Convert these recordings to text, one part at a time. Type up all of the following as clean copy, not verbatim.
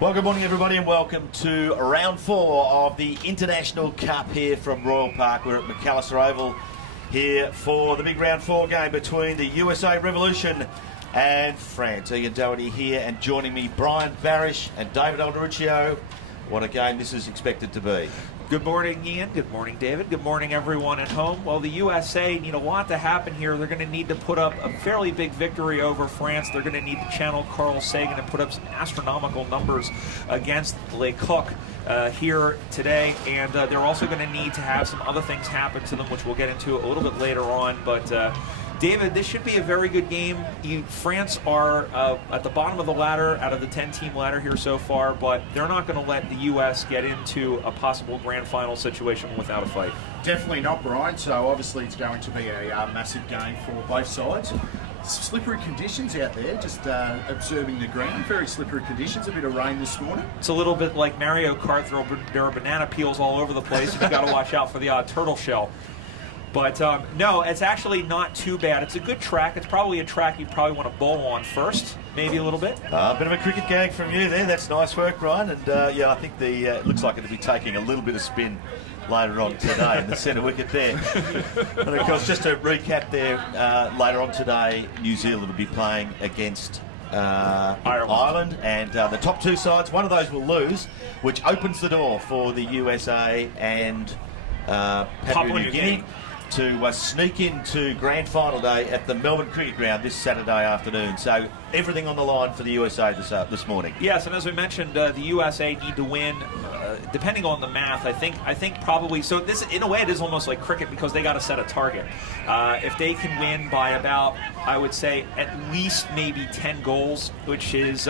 Well, good morning, everybody, and welcome to round 4 of the International Cup here from Royal Park. We're at McAllister Oval here for the big round 4 game between the USA Revolution and France. Ian Doherty here, and joining me, Brian Barish and David Alderuccio. What a game this is expected to be. Good morning, Ian. Good morning, David. Good morning, everyone at home. Well, the USA need a lot to happen here. They're going to need to put up a fairly big victory over France. They're going to need to channel Carl Sagan and put up some astronomical numbers against Le Coq here today. And they're also going to need to have some other things happen to them, which we'll get into a little bit later on. But David, this should be a very good game. France are at the bottom of the ladder, out of the 10-team ladder here so far, but they're not going to let the U.S. get into a possible grand final situation without a fight. Definitely not, Brian. So obviously it's going to be a massive game for both sides. Slippery conditions out there, just observing the ground. Very slippery conditions, a bit of rain this morning. It's a little bit like Mario Kart. There are banana peels all over the place, and you've got to watch out for the odd turtle shell. But no, it's actually not too bad. It's a good track. It's probably a track you'd probably want to bowl on first, maybe a little bit. A bit of a cricket gang from you there. That's nice work, Brian. And yeah, I think it looks like it'll be taking a little bit of spin later on today in the centre wicket there. And of course, just to recap there, later on today, New Zealand will be playing against Ireland, and the top 2 sides, one of those will lose, which opens the door for the USA and Papua New Guinea to sneak into grand final day at the Melbourne Cricket Ground this Saturday afternoon. So everything on the line for the USA this morning. Yes, and as we mentioned, the USA need to win. Depending on the math, I think probably. So this, in a way, it is almost like cricket because they got to set a target. If they can win by about, I would say, at least maybe 10 goals, which is.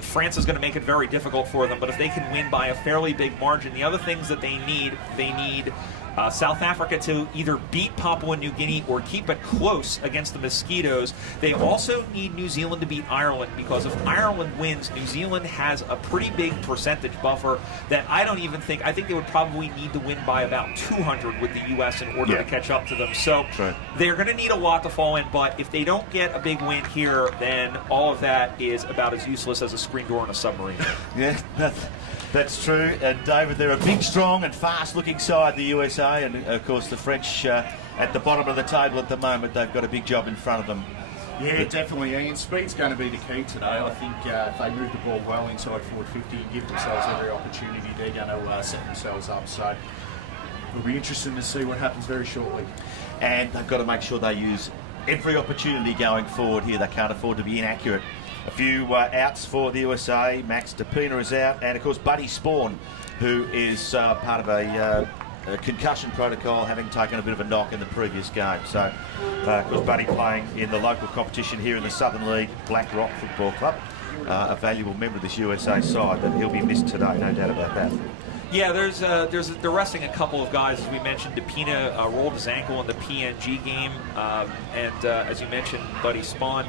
France is going to make it very difficult for them, but if they can win by a fairly big margin, the other things that they need South Africa to either beat Papua New Guinea or keep it close against the Mosquitoes. They also need New Zealand to beat Ireland, because if Ireland wins, New Zealand has a pretty big percentage buffer that I think they would probably need to win by about 200 with the U.S. in order to catch up to them. So they're going to need a lot to fall in, but if they don't get a big win here, then all of that is about as useless as a screen door on a submarine. Yeah, that's true. And David, they're a big, strong and fast-looking side, the USA, and of course the French at the bottom of the table at the moment. They've got a big job in front of them. Yeah, definitely, Ian. Speed's going to be the key today. I think if they move the ball well inside forward 50 and give themselves every opportunity, they're going to set themselves up. So it'll be interesting to see what happens very shortly. And they've got to make sure they use every opportunity going forward here. They can't afford to be inaccurate. A few outs for the USA. Max Depina is out, and of course Buddy Spawn, who is part of a concussion protocol, having taken a bit of a knock in the previous game. So of course Buddy playing in the local competition here in the Southern League, Black Rock Football Club, a valuable member of this USA side, but he'll be missed today, no doubt about that. Yeah, they're resting a couple of guys. As we mentioned, Depina rolled his ankle in the PNG game, and as you mentioned, Buddy Spawn.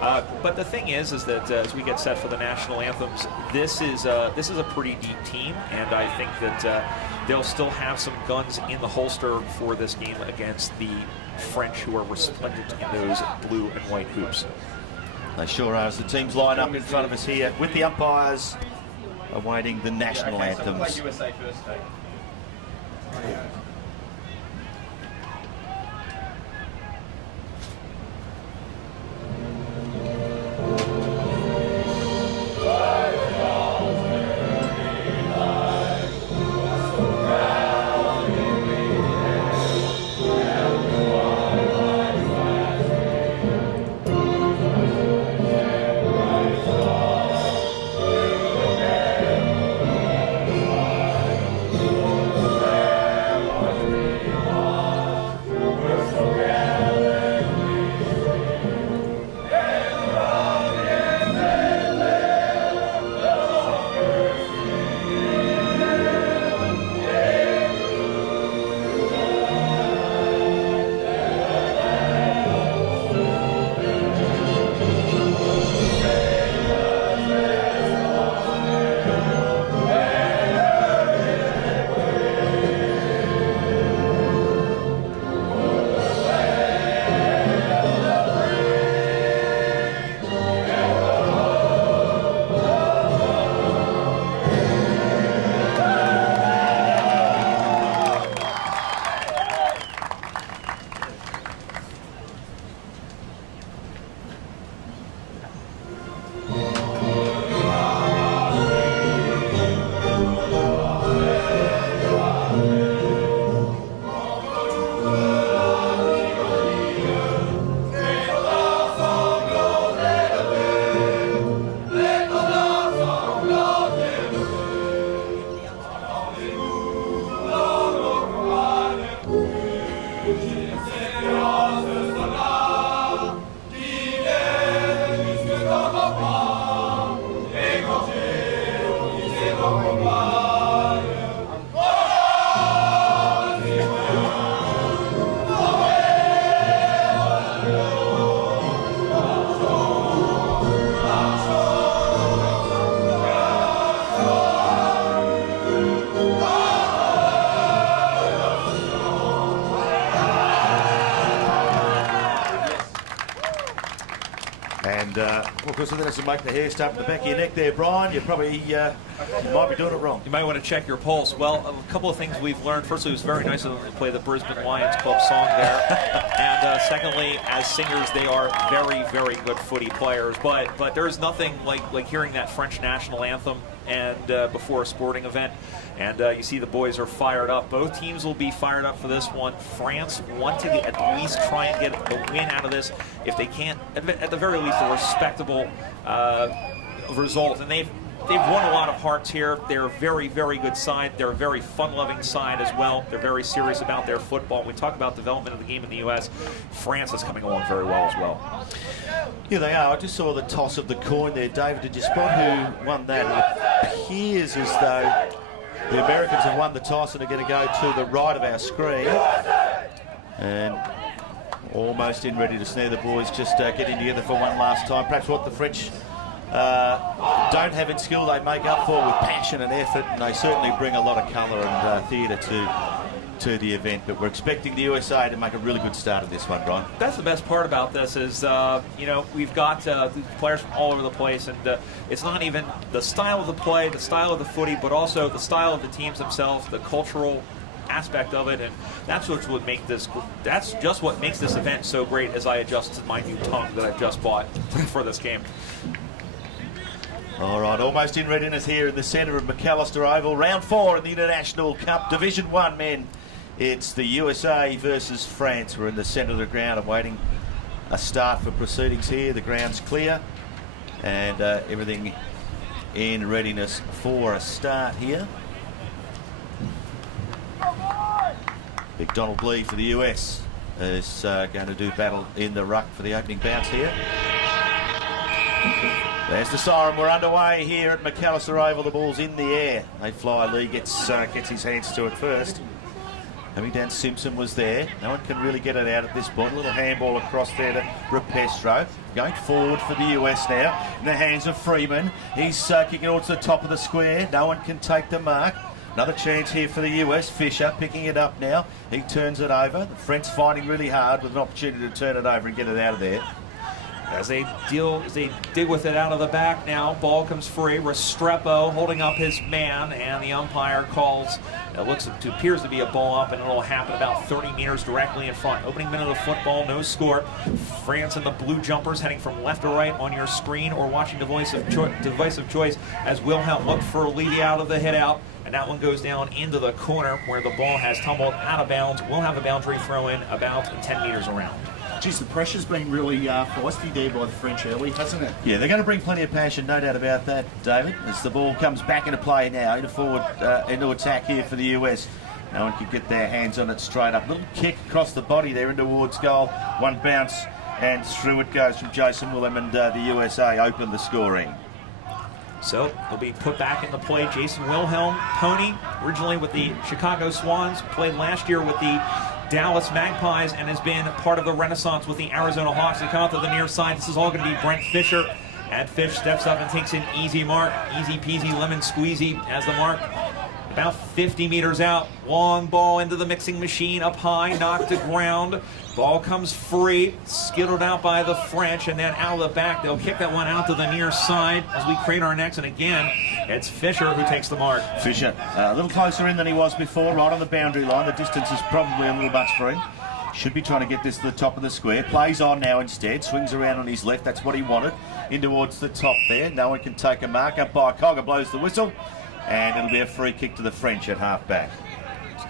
But the thing is that as we get set for the national anthems, this is a pretty deep team, and I think that they'll still have some guns in the holster for this game against the French, who are resplendent in those blue and white hoops. They sure are, as the teams line up in front of us here with the umpires awaiting the national anthems. So USA first, Dave. And of course, that doesn't make the hair start in the back of your neck there, Brian. You probably you might be doing it wrong. You might want to check your pulse. Well, a couple of things we've learned. Firstly, it was very nice of them to play the Brisbane Lions Club song there. And secondly, as singers, they are very, very good footy players. But there's nothing like hearing that French national anthem and before a sporting event. And you see the boys are fired up. Both teams will be fired up for this one. France want to at least try and get a win out of this. If they can't, at the very least, a respectable result. And they've won a lot of hearts here. They're a very, very good side. They're a very fun-loving side as well. They're very serious about their football. When we talk about development of the game in the U.S., France is coming along very well as well. Yeah, they are. I just saw the toss of the coin there. David, did you spot who won that? It appears as though the Americans have won the toss and are going to go to the right of our screen. And almost in ready to snare the boys, just getting together for one last time. Perhaps what the French don't have in skill, they make up for with passion and effort, and they certainly bring a lot of colour and theatre to the event. But we're expecting the USA to make a really good start of this one, Brian. That's the best part about this is, we've got players from all over the place, and it's not even the style of the play, the style of the footy, but also the style of the teams themselves, the cultural aspect of it, and that's what would make this. That's just what makes this event so great. As I adjust my new tongue that I've just bought for this game. All right, almost in readiness here in the centre of McAllister Oval. Round 4 in the International Cup, Division 1 men. It's the USA versus France. We're in the centre of the ground awaiting a start for proceedings here. The ground's clear and everything in readiness for a start here. Big Donald Lee for the US is going to do battle in the ruck for the opening bounce here. There's the siren. We're underway here at McAllister Oval. The ball's in the air. They fly. Lee gets his hands to it first. Coming down, Simpson was there. No one can really get it out at this point. A little handball across there to Rapestro. Going forward for the US now. In the hands of Freeman. He's kicking towards the top of the square. No one can take the mark. Another chance here for the US. Fisher picking it up now. He turns it over. The French fighting really hard with an opportunity to turn it over and get it out of there. As they dig with it out of the back now, ball comes free. Restrepo holding up his man, and the umpire calls. It appears to be a ball up, and it'll happen about 30 meters directly in front. Opening minute of football, no score. France and the blue jumpers heading from left to right on your screen, or watching device of choice as Wilhelm looked for Levy out of the hit out. And that one goes down into the corner where the ball has tumbled out of bounds. We'll have a boundary throw in about 10 meters around. Geez, the pressure's been really feisty there by the French early, hasn't it? Yeah, they're going to bring plenty of passion, no doubt about that, David, as the ball comes back into play now, into attack here for the US. No one can get their hands on it straight up. Little kick across the body there into towards goal. One bounce, and through it goes from Jason Willem, and the USA open the scoring. So he'll be put back into play. Jason Wilhelm, Pony, originally with the Chicago Swans, played last year with the Dallas Magpies and has been part of the renaissance with the Arizona Hawks. They come out to the near side. This is all going to be Brent Fisher. And Fish steps up and takes an easy mark. Easy peasy lemon squeezy as the mark. About 50 meters out. Long ball into the mixing machine. Up high, knocked to ground. Ball comes free. Skittled out by the French. And then out of the back, they'll kick that one out to the near side as we crane our necks. And again, it's Fisher who takes the mark. Fisher, a little closer in than he was before, right on the boundary line. The distance is probably a little much for him. Should be trying to get this to the top of the square. Plays on now instead. Swings around on his left. That's what he wanted. In towards the top there. No one can take a mark. Up by Cogger blows the whistle. And it'll be a free kick to the French at half-back.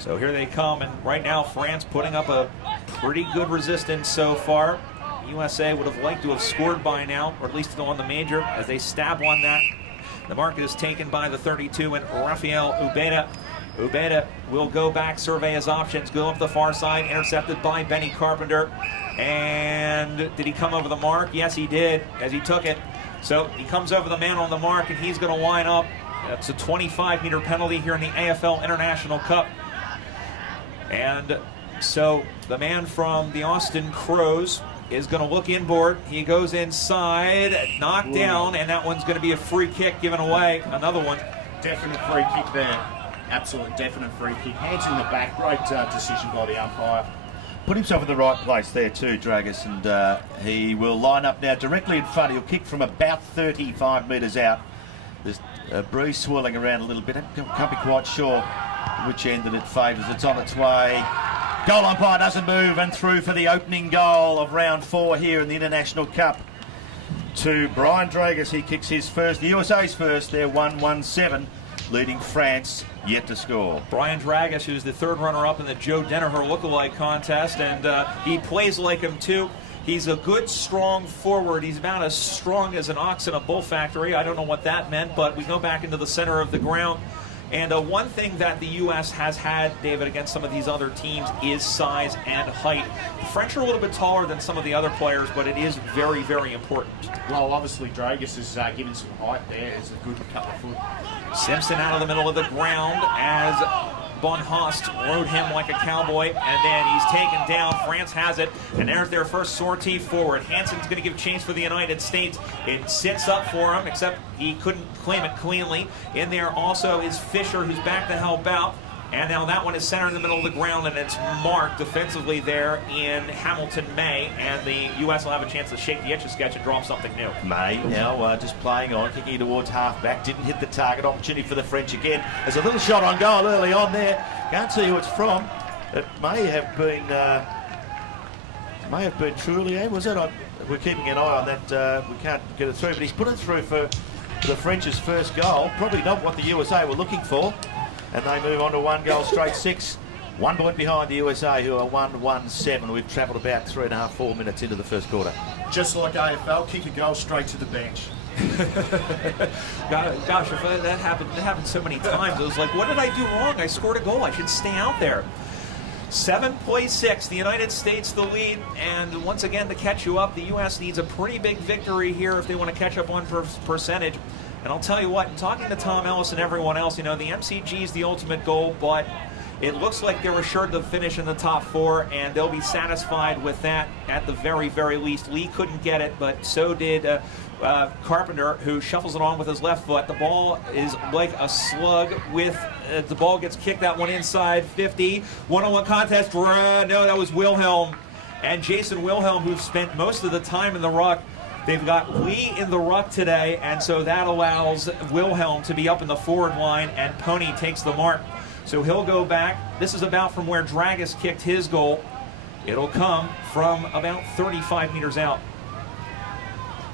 So here they come. And right now, France putting up a pretty good resistance so far. USA would have liked to have scored by now, or at least on the major, as they stab on that. The mark is taken by the 32 and Rafael Ubeda. Ubeda will go back, survey his options, go up the far side, intercepted by Benny Carpenter. And did he come over the mark? Yes, he did, as he took it. So he comes over the man on the mark, and he's going to line up. That's a 25-meter penalty here in the AFL International Cup. And so the man from the Austin Crows is going to look inboard. He goes inside, knocked down, and that one's going to be a free kick given away. Another one. Definite free kick there. Absolute definite free kick. Hands in the back. Great decision by the umpire. put himself in the right place there too, Dragus, and he will line up now directly in front. He'll kick from about 35 metres out. There's a breeze swirling around a little bit. Can't be quite sure which end that it favours. It's on its way. Goal umpire doesn't move, and through for the opening goal of round 4 here in the International Cup to Brian Dragus. He kicks his first, the USA's first. They're 1-1-7, leading France yet to score. Brian Dragus, who's the third runner-up in the Joe Danaher lookalike contest, and he plays like him too. He's a good, strong forward. He's about as strong as an ox in a bull factory. I don't know what that meant, but we go back into the center of the ground. And one thing that the U.S. has had, David, against some of these other teams is size and height. The French are a little bit taller than some of the other players, but it is very, very important. Well, obviously, Dragus is given some height there. It's a good couple of foot. Simpson out of the middle of the ground as Von Haast rode him like a cowboy, and then he's taken down. France has it, and there's their first sortie forward. Hansen's going to give chase for the United States. It sits up for him, except he couldn't claim it cleanly. In there also is Fisher, who's back to help out. And now that one is centered in the middle of the ground, and it's marked defensively there in Hamilton May, and the U.S. will have a chance to shake the Etch-a-Sketch and draw something new. May now just playing on, kicking towards half-back, didn't hit the target. Opportunity for the French again. There's a little shot on goal early on there. Can't see who it's from. It may have been Trullier, was it? We're keeping an eye on that. We can't get it through, but he's put it through for the French's first goal. Probably not what the USA were looking for. And they move on to 1 goal straight 6. 1 point behind the USA, who are 1-1-7. We've travelled about 3.5, 4 minutes into the first quarter. Just like AFL, kick a goal straight to the bench. Gosh, if that happened so many times. It was like, what did I do wrong? I scored a goal. I should stay out there. 7 plays 6. The United States the lead, and once again to catch you up, the U.S. needs a pretty big victory here if they want to catch up on percentage. And I'll tell you what, in talking to Tom Ellis and everyone else, you know, the MCG is the ultimate goal, but it looks like they're assured to finish in the top 4, and they'll be satisfied with that at the very, very least. Lee couldn't get it, but so did Carpenter, who shuffles it on with his left foot. The ball is like a slug with the ball gets kicked that one inside 50. One-on-one contest. No, that was Wilhelm. And Jason Wilhelm, who spent most of the time in the ruck. They've got Lee in the ruck today, and so that allows Wilhelm to be up in the forward line, and Pony takes the mark. So he'll go back. This is about from where Dragus kicked his goal. It'll come from about 35 meters out.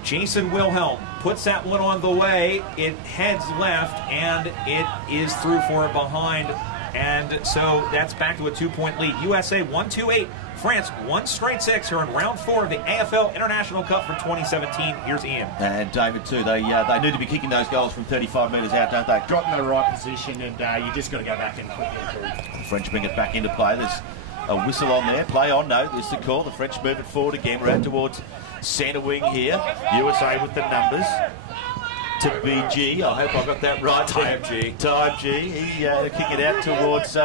Jason Wilhelm puts that one on the way. It heads left, and it is through for it behind. And so that's back to a 2-point lead. USA 1-2-8. France 1 straight 6 here in round 4 of the AFL International Cup for 2017. Here's Ian. And David too. They need to be kicking those goals from 35 metres out, don't they? Got in the right position, and you just got to go back and quickly improve. The French bring it back into play. There's a whistle on there. Play on. No, there's the call. The French move it forward again. We're out towards centre wing here. USA with the numbers. To BG. I hope I got that right. Time G. Time G. He kick it out towards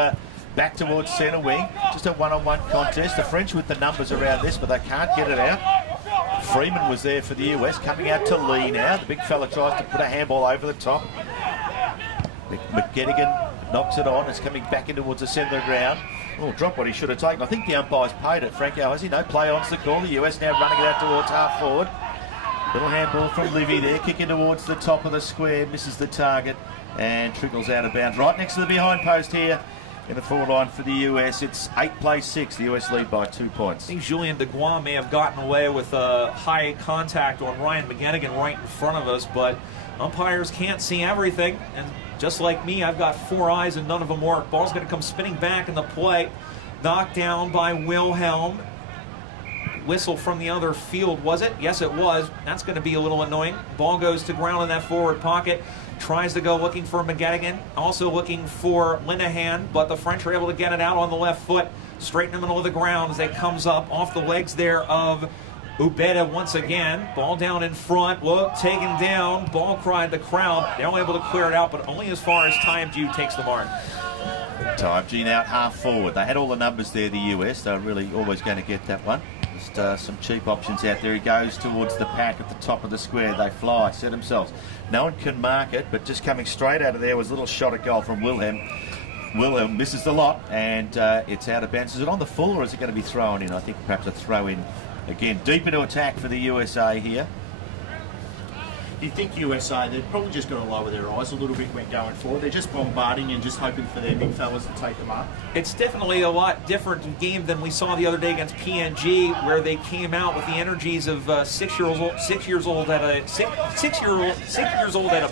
back towards centre wing. Just a one-on-one contest. The French with the numbers around this, but they can't get it out. Freeman was there for the US. Coming out to Lee now. The big fella tries to put a handball over the top. McGettigan knocks it on. It's coming back in towards the centre of the ground. Oh, drop what he should have taken. I think the umpire's paid it. Franco, has he? No, play on's the call. The US now running it out towards half forward. Little handball from Livy there, kicking towards the top of the square, misses the target and trickles out of bounds. Right next to the behind post here in the forward line for the US. It's 8 plays 6. The US lead by 2 points. I think Julien Degois may have gotten away with a high contact on Ryan McGettigan right in front of us, but umpires can't see everything. And just like me, I've got 4 eyes and none of them work. Ball's going to come spinning back in the play. Knocked down by Wilhelm. Whistle from the other field, was it? Yes, it was. That's going to be a little annoying. Ball goes to ground in that forward pocket. Tries to go looking for McGettigan. Also looking for Linehan, but the French are able to get it out on the left foot. Straight in the middle of the ground as it comes up off the legs there of Ubeda once again. Ball down in front. Look, taken down. Ball cried the crowd. They're only able to clear it out, but only as far as Time Ju takes the mark. Time G now half forward. They had all the numbers there, the US. They're really always going to get that one. Just some cheap options out there. He goes towards the pack at the top of the square. They fly, set themselves. No one can mark it, but just coming straight out of there was a little shot at goal from Wilhelm. Wilhelm misses the lot, and it's out of bounds. Is it on the full, or is it going to be thrown in? I think perhaps a throw in again. Deep into attack for the USA here. You think USA, they've probably just got to lower their eyes a little bit when going forward. They're just bombarding and just hoping for their big fellas to take them up. It's definitely a lot different game than we saw the other day against PNG, where they came out with the energies of 6 years old at a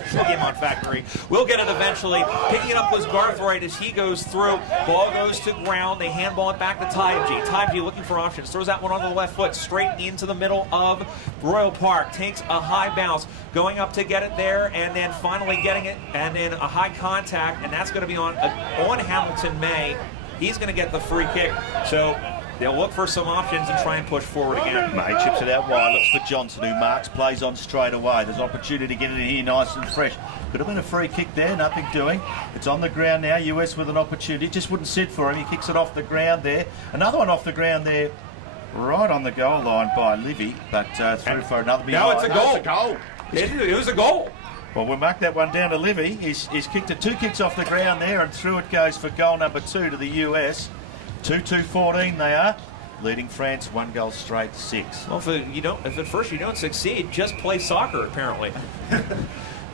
Pokemon factory. We'll get it eventually. Picking it up was Garthwaite as he goes through. Ball goes to ground. They handball it back to Taibji. Taibji looking for options. Throws that one on the left foot straight into the middle of Royal Park. Takes a high bounce. Going up to get it there, and then finally getting it, and then a high contact, and that's going to be on Hamilton May. He's going to get the free kick. So they'll look for some options and try and push forward again. May chips it out wide, looks for Johnson, who marks, plays on straight away. There's opportunity to get it in here nice and fresh. Could have been a free kick there, nothing doing. It's on the ground now, US with an opportunity. Just wouldn't sit for him. He kicks it off the ground there. Another one off the ground there, right on the goal line by Livy, but through for another big Now it's a goal. It's a goal. It was a goal. Well, we'll mark that one down to Livy. He's kicked it 2 kicks off the ground there, and through it goes for goal number 2 to the US. 2-2-14 they are, leading France 1 goal straight 6. Well, if at first you don't succeed, just play soccer, apparently.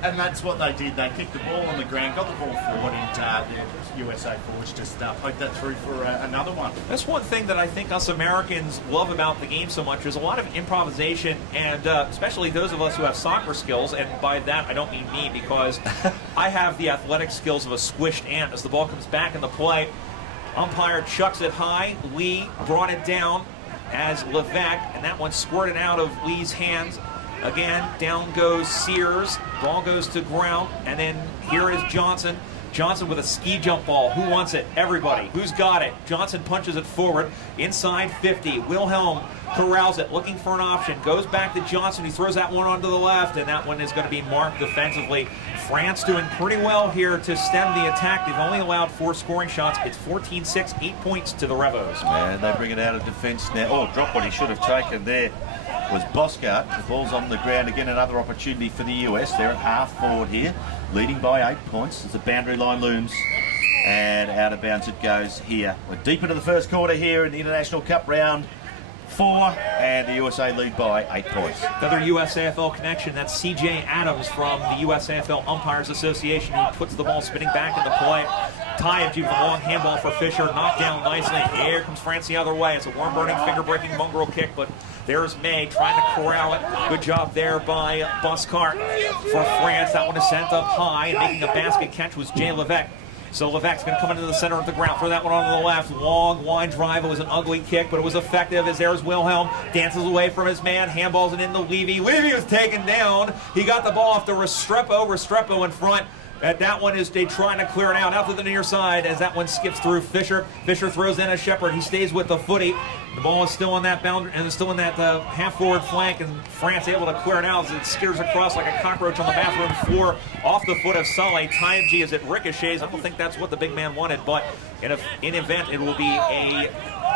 And that's what they did. They kicked the ball on the ground, got the ball forward, and the USA forwards just poked that through for another one. That's one thing that I think us Americans love about the game so much. There's a lot of improvisation, and especially those of us who have soccer skills, and by that I don't mean me, because I have the athletic skills of a squished ant. As the ball comes back in the play, umpire chucks it high. Lee brought it down as Levesque, and that one squirted out of Lee's hands. Again, down goes Sears. Ball goes to ground, and then here is Johnson. Johnson with a ski jump ball. Who wants it? Everybody. Who's got it? Johnson punches it forward. Inside 50. Wilhelm corrals it, looking for an option. Goes back to Johnson. He throws that one onto the left, and that one is going to be marked defensively. France doing pretty well here to stem the attack. They've only allowed 4 scoring shots. It's 14-6, 8 points to the Revos. And they bring it out of defence now. Oh, drop what he should have taken there was Boscart. The ball's on the ground again. Another opportunity for the US. They're at half forward here, leading by 8 points as the boundary line looms. And out of bounds it goes here. We're deep into the first quarter here in the International Cup round 4, and the USA lead by 8 points. Another USAFL connection. That's CJ Adams from the USAFL Umpires Association, who puts the ball spinning back in the play. Taibji with a long handball for Fisher, knocked down nicely. Here comes France the other way. It's a warm-burning, finger-breaking mongrel kick, but there's May trying to corral it. Good job there by Boscart for France. That one is sent up high, and making a basket catch was Jay Levesque. So Levesque's going to come into the center of the ground, throw that one onto the left. Long line drive. It was an ugly kick, but it was effective as there's Wilhelm. Dances away from his man, handballs it into Levy. Levy was taken down. He got the ball off to Restrepo. Restrepo in front. And that one is they trying to clear it out to the near side as that one skips through Fisher. Fisher throws in a Shepherd. He stays with the footy. The ball is still on that boundary and still in that half-forward flank, and France able to clear it out as it skitters across like a cockroach on the bathroom floor off the foot of Saleh. Taibji as it ricochets. I don't think that's what the big man wanted, but in event it will be a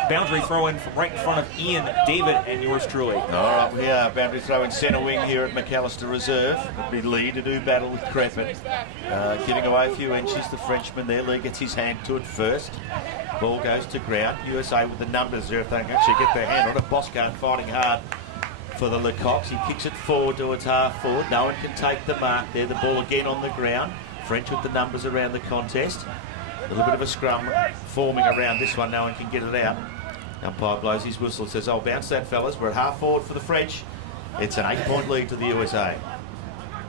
boundary throw-in right in front of Ian, David, and yours truly. All right, we are boundary throw in centre wing here at McAllister Reserve. It'll be Lee to do battle with Crepin. Giving away a few inches, the Frenchman there. Lee gets his hand to it first. Ball goes to ground. USA with the numbers there if they can actually get their hand on it. Boscart fighting hard for the Lecoqs. He kicks it forward to its half forward. No one can take the mark there. The ball again on the ground. French with the numbers around the contest. A little bit of a scrum forming around this one. No one can get it out. Umpire blows his whistle and says, "I'll bounce that, fellas." We're at half forward for the French. It's an 8-point lead to the USA.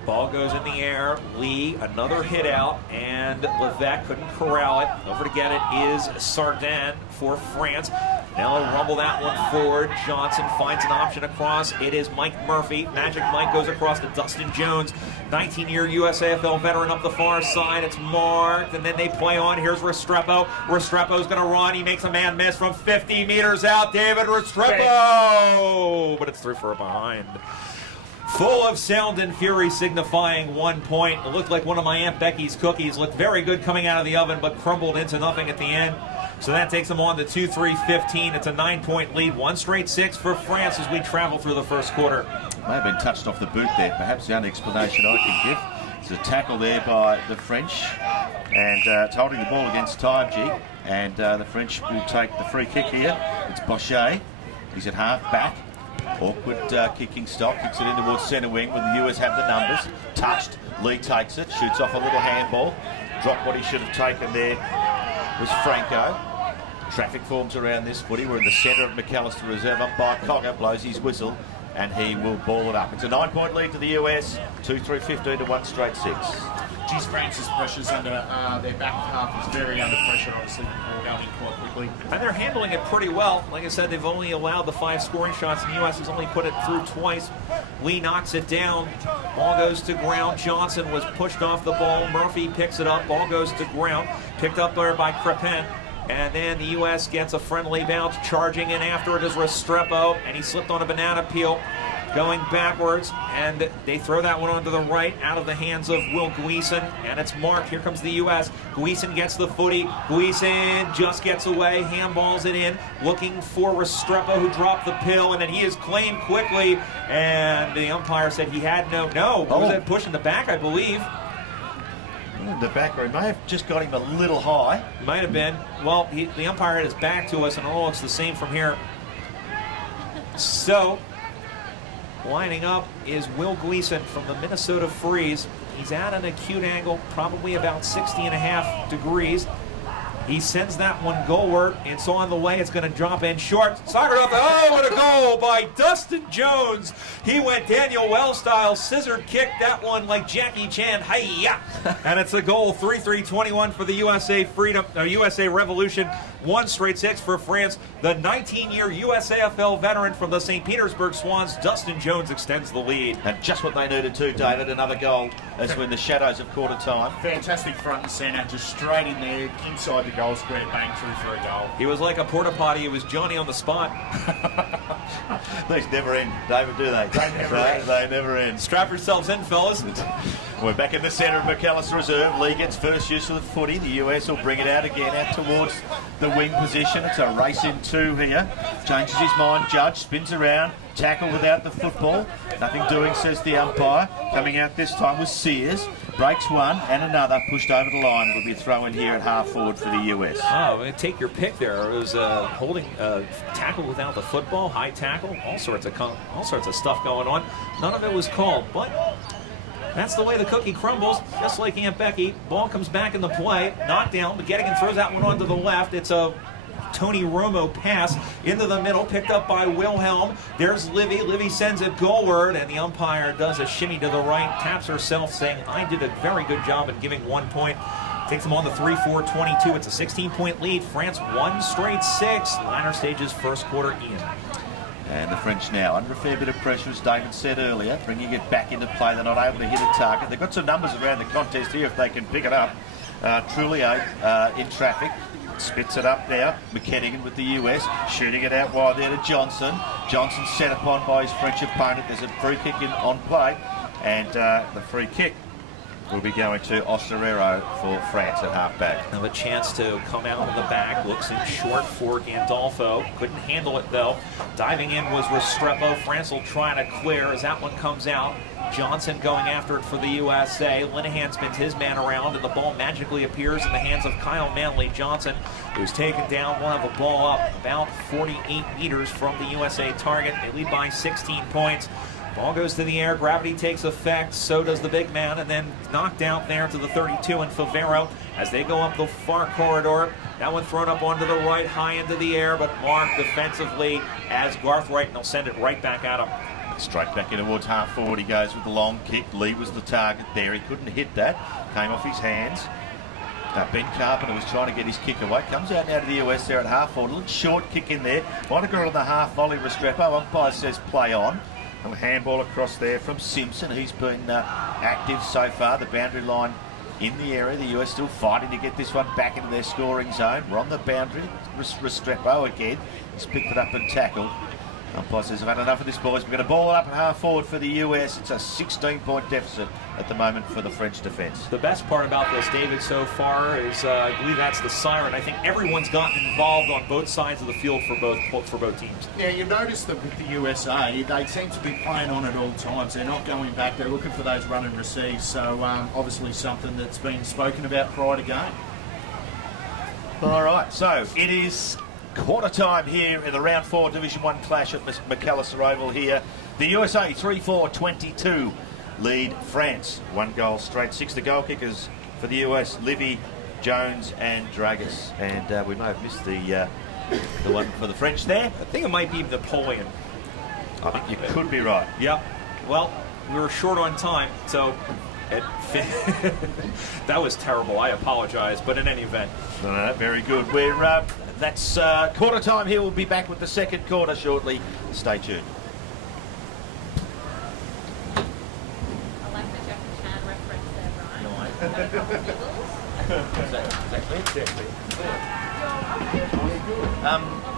Ball goes in the air. Lee, another hit out, and Levesque couldn't corral it. Over to get it is Sardin for France. Now he'll rumble that one forward. Johnson finds an option across. It is Mike Murphy. Magic Mike goes across to Dustin Jones. 19-year USAFL veteran up the far side. It's marked, and then they play on. Here's Restrepo. Restrepo's going to run. He makes a man miss from 50 meters out. David Restrepo! But it's through for a behind. Full of sound and fury, signifying 1 point. It looked like one of my Aunt Becky's cookies. Looked very good coming out of the oven, but crumbled into nothing at the end. So that takes them on to 2-3-15. It's a 9-point lead. 1 straight 6 for France as we travel through the first quarter. May have been touched off the boot there. Perhaps the only explanation I can give. It's a tackle there by the French. And it's holding the ball against Taibji. And the French will take the free kick here. It's Bochet. He's at half back. Awkward kicking stop. Kicks it in towards centre wing when the US have the numbers. Touched. Lee takes it. Shoots off a little handball. Dropped what he should have taken there was Franco. Traffic forms around this footy. We're in the centre of McAllister reserve. Umpire Cogger blows his whistle and he will ball it up. It's a 9-point lead to the US. 2-3-15 to 1 straight 6. Geez, France's pressure's under their back half is very under pressure, obviously, before going quite quickly. And they're handling it pretty well. Like I said, they've only allowed the 5 scoring shots. The U.S. has only put it through twice. Lee knocks it down. Ball goes to ground. Johnson was pushed off the ball. Murphy picks it up. Ball goes to ground. Picked up there by Crepin. And then the U.S. gets a friendly bounce. Charging in after it is Restrepo. And he slipped on a banana peel. Going backwards, and they throw that one onto the right, out of the hands of Will Gleason, and it's marked. Here comes the U.S. Gleason gets the footy. Gleason just gets away, handballs it in, looking for Restrepo, who dropped the pill, and then he is claimed quickly, and the umpire said he had no, was that push in the back, I believe. In the back row, may have just got him a little high. Might have been. Well, the umpire had his back to us, and it all looks the same from here. So, lining up is Will Gleason from the Minnesota Freeze. He's at an acute angle, probably about 60.5 degrees. He sends that one goalward. It's on the way. It's going to drop in short. Soccer off. Oh, what a goal by Dustin Jones. He went Daniel Wells style, scissored kick that one like Jackie Chan. Hi-ya! And it's a goal. 3-3-21 for the USA USA Revolution. 1 straight 6 for France. The 19-year USAFL veteran from the St. Petersburg Swans, Dustin Jones, extends the lead. And just what they needed to, David. Another goal as we're in the shadows of quarter time. Fantastic front and centre, just straight in there, inside the goal square, bang through for a goal. He was like a porta potty. It was Johnny on the spot. These never end, David, do they? They never end. Strap yourselves in, fellas. We're back in the centre of McAllister reserve. Lee gets first use of the footy. The US will bring it out again, out towards the wing position. It's a race in 2 here. Changes his mind. Judge spins around. Tackle without the football. Nothing doing, says the umpire. Coming out this time was Sears. Breaks one and another. Pushed over the line. It'll be a throw in here at half forward for the US. Oh, take your pick there. It was holding tackle without the football, high tackle, all sorts of stuff going on. None of it was called, but that's the way the cookie crumbles, just like Aunt Becky. Ball comes back in the play, knocked down, but Gettigan throws that one onto the left. It's a Tony Romo pass into the middle, picked up by Wilhelm. There's Livy. Livy sends it goalward, and the umpire does a shimmy to the right, taps herself, saying, I did a very good job in giving 1 point. Takes them on the 3-4-22. It's a 16-point lead. France 1 straight 6. Latter stages first quarter in. And the French now under a fair bit of pressure, as David said earlier, bringing it back into play. They're not able to hit a target. They've got some numbers around the contest here if they can pick it up. Trullier in traffic. Spits it up now. McKennigan with the US, shooting it out wide there to Johnson. Johnson set upon by his French opponent. There's a free kick on play, and the free kick will be going to Osterero for France at half-back. Have a chance to come out of the back. Looks in short for Gandolfo. Couldn't handle it, though. Diving in was Restrepo. France will try to clear as that one comes out. Johnson going after it for the USA. Linehan spins his man around, and the ball magically appears in the hands of Kyle Manley. Johnson, who's taken down, will have a ball up about 48 meters from the USA target. They lead by 16 points. Ball goes to the air, gravity takes effect, so does the big man, and then knocked out there to the 32 and Favero as they go up the far corridor. That one thrown up onto the right, high into the air, but marked defensively as Garth Wright, and they'll send it right back at him. Straight back in towards half forward. He goes with the long kick. Lee was the target there. He couldn't hit that. Came off his hands. Ben Carpenter was trying to get his kick away. Comes out now to the US there at half forward. A little short kick in there. Might have got on the half volley. Restrepo. Umpire says play on. A handball across there from Simpson. He's been active so far. The boundary line in the area. The US still fighting to get this one back into their scoring zone. We're on the boundary. Restrepo again. He's picked it up and tackled. Umpire says, I've had enough of this, boys. We're going to ball it up at half forward for the US. It's a 16-point deficit at the moment for the French defence. The best part about this, David, so far is I believe that's the siren. I think everyone's gotten involved on both sides of the field for both teams. Yeah, you notice that with the USA, they seem to be playing on at all times. They're not going back. They're looking for those run and receives. So obviously something that's been spoken about prior to game. All right, so it is quarter time here in the round 4 Division 1 clash at McAllister Oval here. The USA 3-4-22 lead France. 1 goal straight. 6 the goal kickers for the US, Livy, Jones and Dragus. And we may have missed the one for the French there. I think it might be Napoleon. I think you could be right. Yep. Well, we were short on time, so that was terrible. I apologize, but in any event. No, very good. That's quarter time here. We'll be back with the second quarter shortly. Stay tuned. I like the Jackie Chan reference there, Brian.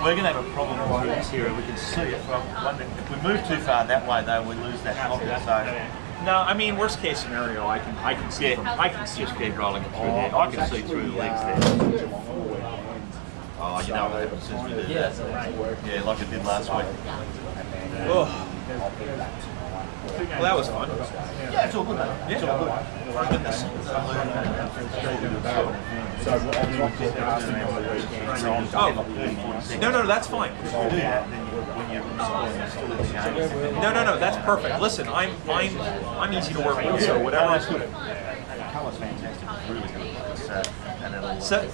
We're going to have a problem with this here. We can see it. From wondering if we move too far that way, though, we lose that contact. So. No, I mean, worst case scenario, I can see I can see Just keep rolling it through there. I can see through the legs there. Oh, you know what happens since we do that. Yeah, like it did last week. Oh. Well, that was fun. Yeah, it's all good, though. It's all good. My goodness. No, that's fine. No, that's perfect. Listen, I'm easy to work with, so whatever. Colour's fantastic. It's really good. So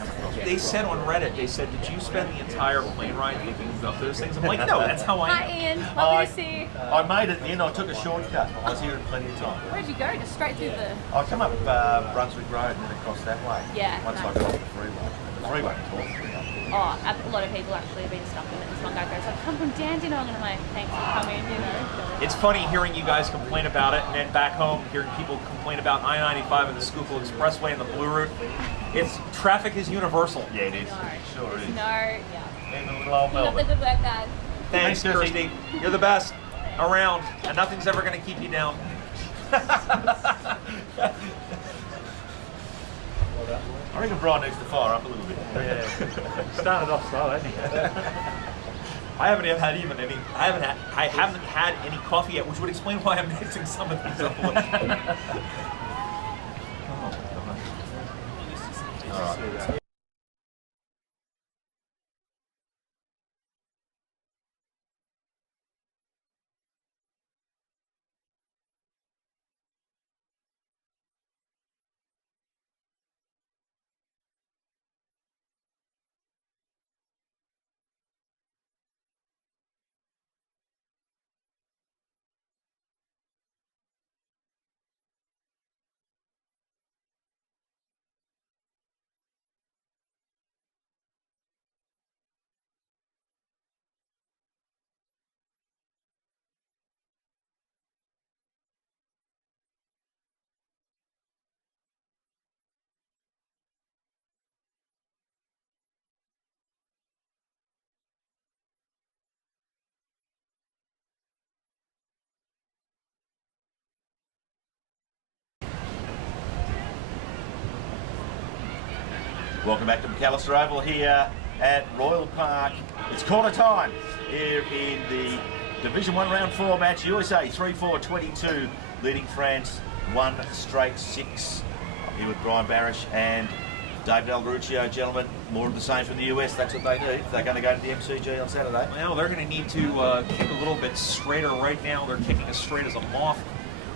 they said on Reddit, they said, did you spend the entire plane ride thinking about those things? I'm like, no, that's how I Hi, am. Ian. Lovely to see you. I made it in. I took a shortcut. I was here in plenty of time. Where'd you go? Just straight through the... I come up Brunswick Road and then across that way. Yeah, Once nice. I got off the freeway. The freeway talks. Oh, a lot of people actually have been stuck in it. This one guy goes, I've come from Dandenong, and I'm like, thanks for coming, you know. It's funny hearing you guys complain about it, and then back home hearing people complain about I-95 and the Schuylkill Expressway and the Blue Route. Traffic is universal. Yeah, it is. No. Sure is. No, yeah. And the little old Keep up the Melbourne. good work, guys. Thanks, Thanks, Kirsty. You're the best around, and nothing's ever going to keep you down. I reckon Brian needs to fire up a little bit. Yeah. Started off slow, hasn't he? I haven't had any coffee yet, which would explain why I'm mixing some of these up. Welcome back to McAllister Oval here at Royal Park. It's quarter time here in the Division 1 Round 4 match. USA 3-4-22 leading France 1 straight 6. I'm here with Brian Barish and David Algaruccio. Gentlemen, more of the same from the US. That's what they need. They're going to go to the MCG on Saturday. Well, they're going to need to kick a little bit straighter right now. They're kicking as straight as a moth.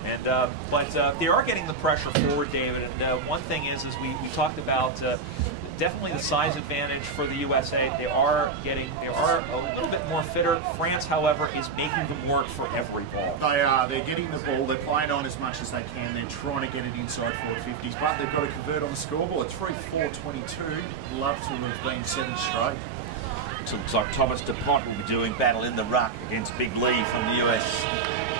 And but they are getting the pressure forward, David. And one thing is we talked about definitely the size advantage for the USA. They are a little bit more fitter. France, however, is making them work for every ball. They are. They're getting the ball. They're playing on as much as they can. They're trying to get it inside 450s, but they've got to convert on the scoreboard. 3-4-22. Love to have been 7 straight. It looks like Thomas DuPont will be doing battle in the ruck against Big Lee from the US.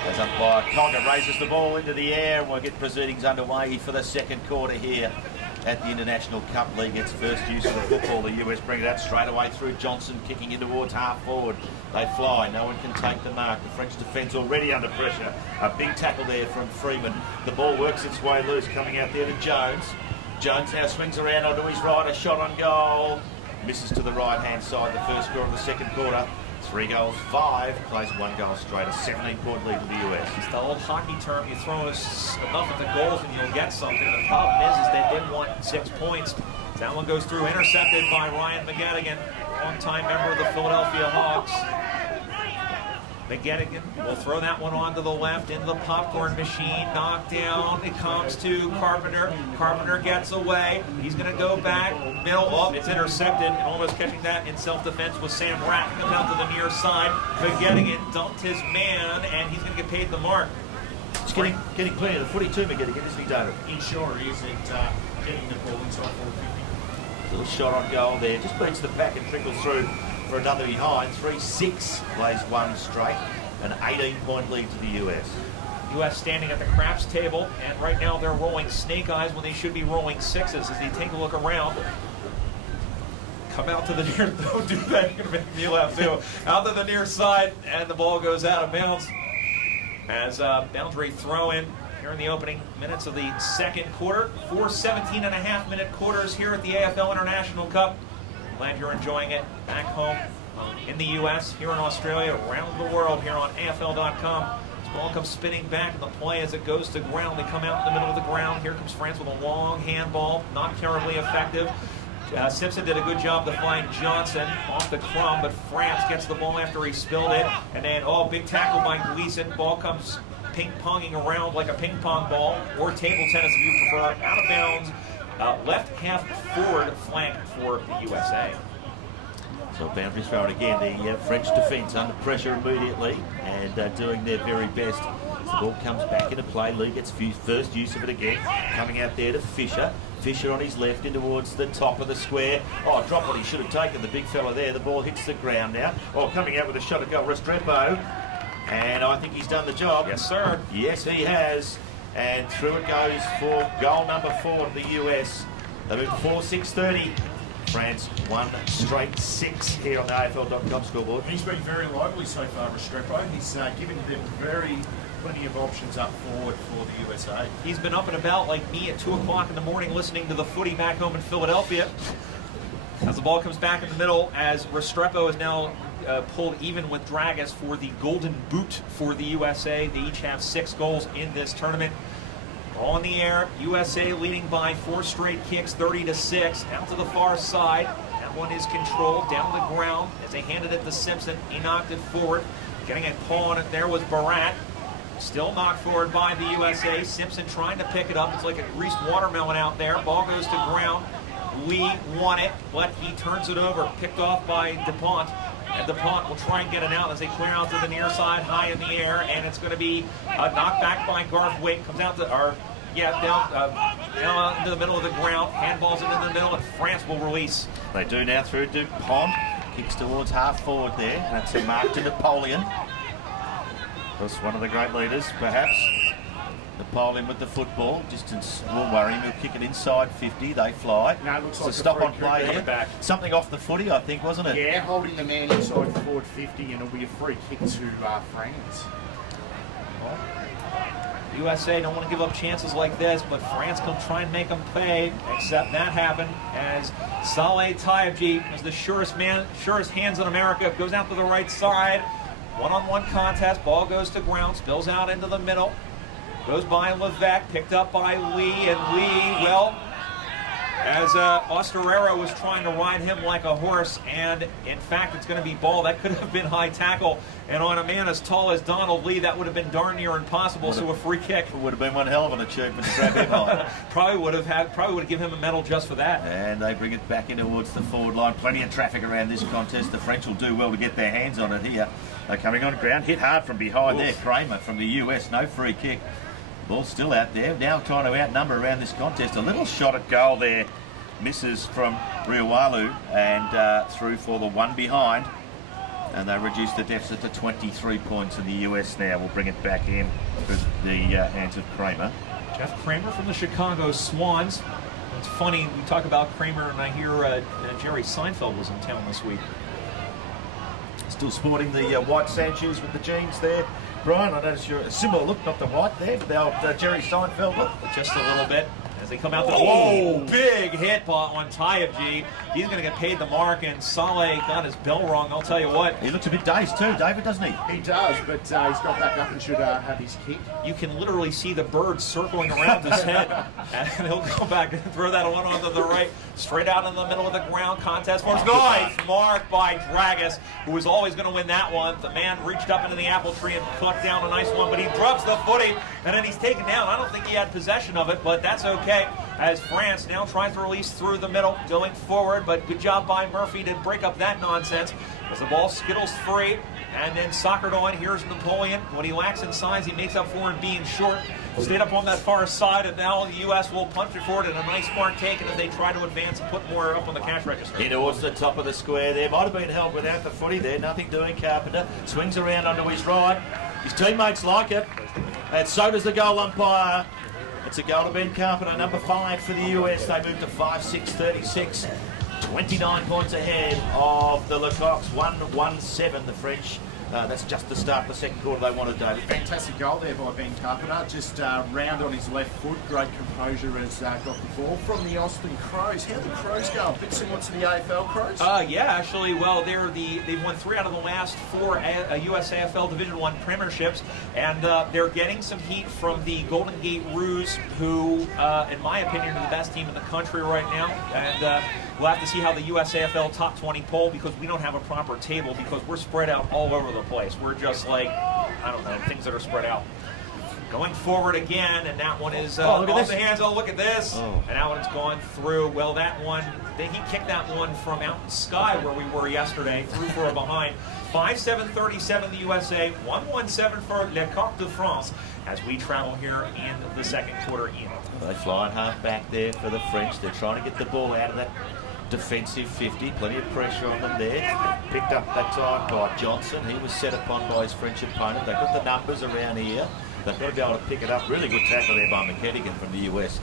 As umpire Cogger raises the ball into the air, and we'll get proceedings underway for the second quarter here at the International Cup League. Gets first use of the football. The US bring it out straight away through Johnson, kicking in towards half forward. They fly. No one can take the mark. The French defence already under pressure. A big tackle there from Freeman. The ball works its way loose, coming out there to Jones. Jones now swings around onto his right. A shot on goal. Misses to the right-hand side. The first score of the second quarter. 3 goals, 5, plays 1 goal straight, a 17-point lead to the US. It's the old hockey term, you throw us enough at the goals and you'll get something. The problem is they did want 6 points. That one goes through, intercepted by Ryan McGettigan, longtime member of the Philadelphia Hawks. McGettigan will throw that one on to the left in the popcorn machine. Knocked down. It comes to Carpenter. Carpenter gets away. He's going to go back. Middle. Oh, it's intercepted. And almost catching that in self-defense was Sam Ratt. Comes out to the near side. McGettigan dumped his man, and he's going to get paid the mark. It's getting plenty of the footy too, McGettigan, isn't he, David? He sure is at getting the ball inside 450. Little shot on goal there. Just beats the back and trickles through for another behind. 3-6, plays 1 straight. An 18-point lead to the US. U.S. standing at the craps table, and right now they're rolling snake eyes when they should be rolling sixes as they take a look around. Come out to the near, don't do that, you're going to make me laugh too. Out to the near side, and the ball goes out of bounds. As boundary throw in here in the opening minutes of the second quarter. 4 17.5-minute quarters here at the AFL International Cup. Glad you're enjoying it back home in the U.S., here in Australia, around the world here on AFL.com. This ball comes spinning back in the play as it goes to ground. They come out in the middle of the ground. Here comes France with a long handball, not terribly effective. Simpson did a good job to find Johnson off the crumb, but France gets the ball after he spilled it. And then, big tackle by Gleason. Ball comes ping-ponging around like a ping-pong ball, or table tennis if you prefer, out of bounds. Left half forward flank for the USA. So boundary throw again. The French defence under pressure immediately and doing their very best. The ball comes back into play. Lee gets first use of it again. Coming out there to Fisher. Fisher on his left in towards the top of the square. Oh, drop what he should have taken, the big fella there. The ball hits the ground now. Oh, coming out with a shot at goal, Restrepo. And I think he's done the job. Yes, sir. Yes, he has. And through it goes for goal number 4 of the US. They move 4-6-30. France 1 straight 6 here on the AFL.com scoreboard. He's been very lively so far, Restrepo. He's giving them plenty of options up forward for the USA. He's been up and about like me at 2 o'clock in the morning listening to the footy back home in Philadelphia. As the ball comes back in the middle, as Restrepo is now pulled even with Dragas for the Golden Boot for the USA. They each have 6 goals in this tournament. Ball in the air, USA leading by 4 straight kicks, 30-6. Out to the far side. That one is controlled down the ground as they handed it to Simpson. He knocked it forward. Getting a paw on it there was Barat. Still knocked forward by the USA. Simpson trying to pick it up. It's like a greased watermelon out there. Ball goes to ground. Lee won it, but he turns it over. Picked off by DuPont. And DuPont will try and get it out as they clear out to the near side, high in the air, and it's going to be a knockback by Garth Waite. Comes out to, down into the middle of the ground. Handballs into the middle, and France will release. They do now through DuPont. Kicks towards half forward there. That's a mark to Napoleon. That's one of the great leaders, perhaps. Napoleon with the football. Distance won't worry him. He'll kick it inside 50. They fly. No, it looks it's like a stop free on play kick here. back. Something off the footy, I think, wasn't it? Yeah, holding the man inside forward 50, and it'll be a free kick to France. USA don't want to give up chances like this, but France can try and make them pay, except that happened as Saleh Taibji is the surest hands in America, goes out to the right side. One-on-one contest, ball goes to ground, spills out into the middle, goes by Levesque, picked up by Lee, and Lee, well, as Osterera was trying to ride him like a horse, and in fact it's going to be ball. That could have been high tackle, and on a man as tall as Donald Lee, that would have been darn near impossible, so a free kick. It would have been one hell of an achievement to grab him high. Probably would have given him a medal just for that. And they bring it back in towards the forward line. Plenty of traffic around this contest. The French will do well to get their hands on it here. They're coming on ground, hit hard from behind there. Kramer from the US, no free kick. Ball still out there, now trying to outnumber around this contest. A little shot at goal there. Misses from Riawalu and through for the one behind. And they reduce the deficit to 23 points, and the US now will bring it back in to the hands of Kramer. Jeff Kramer from the Chicago Swans. It's funny, we talk about Kramer, and I hear Jerry Seinfeld was in town this week. Still sporting the white sand shoes with the jeans there. Brian, I notice you're a similar look, not the white there, but the old Jerry Seinfeld look. Just a little bit as they come out. Big hit on Tayyip G. He's going to get paid the mark, and Saleh got his bell wrong. I'll tell you what. He looks a bit dazed too, David, doesn't he? He does, but he's got back up and should have his kick. You can literally see the bird circling around his head, and he'll go back and throw that one onto the right, straight out in the middle of the ground. Contest for nice mark by Dragus, who was always going to win that one. The man reached up into the apple tree and plucked down a nice one, but he drops the footy, and then he's taken down. I don't think he had possession of it, but that's okay, as France now tries to release through the middle, going forward, but good job by Murphy to break up that nonsense as the ball skittles free, and then soccered on. Here's Napoleon. What he lacks in size, he makes up for in being short. Stayed up on that far side, and now the U.S. will punch it forward, and a nice mark taken as they try to advance and put more up on the cash register. In towards the top of the square there. Might have been held without the footy there. Nothing doing, Carpenter. Swings around onto his right. His teammates like it. And so does the goal umpire. It's a goal to Ben Carpenter, number 5 for the US. They move to 5-6-36. 29 points ahead of the Lecoqs. 1-1-7, the French. That's just the start of the second quarter they wanted, David. Fantastic goal there by Ben Carpenter. Just round on his left foot. Great composure as got the ball from the Austin Crows. How the Crows go? A bit similar to the AFL Crows? Yeah, actually, well, they've won 3 out of the last 4 US AFL Division I premierships, and they're getting some heat from the Golden Gate Roos, who, in my opinion, are the best team in the country right now. And we'll have to see how the US AFL Top 20 poll, because we don't have a proper table, because we're spread out all over the place. We're just like, I don't know, things that are spread out. Going forward again, and that one is off the hands. Oh, look at this. And that one's gone through. Well, that one, he kicked that one from out in Sky where we were yesterday, through for a behind. 5-7-37 the USA, 1-1-7 for Le Coq de France as we travel here in the second quarter in. They fly in half back there for the French. They're trying to get the ball out of that defensive 50. Plenty of pressure on them there. Picked up that time by Johnson. He was set upon by his French opponent. They've got the numbers around here. They've got to be able to pick it up. Really good tackle there by McKettigan from the US.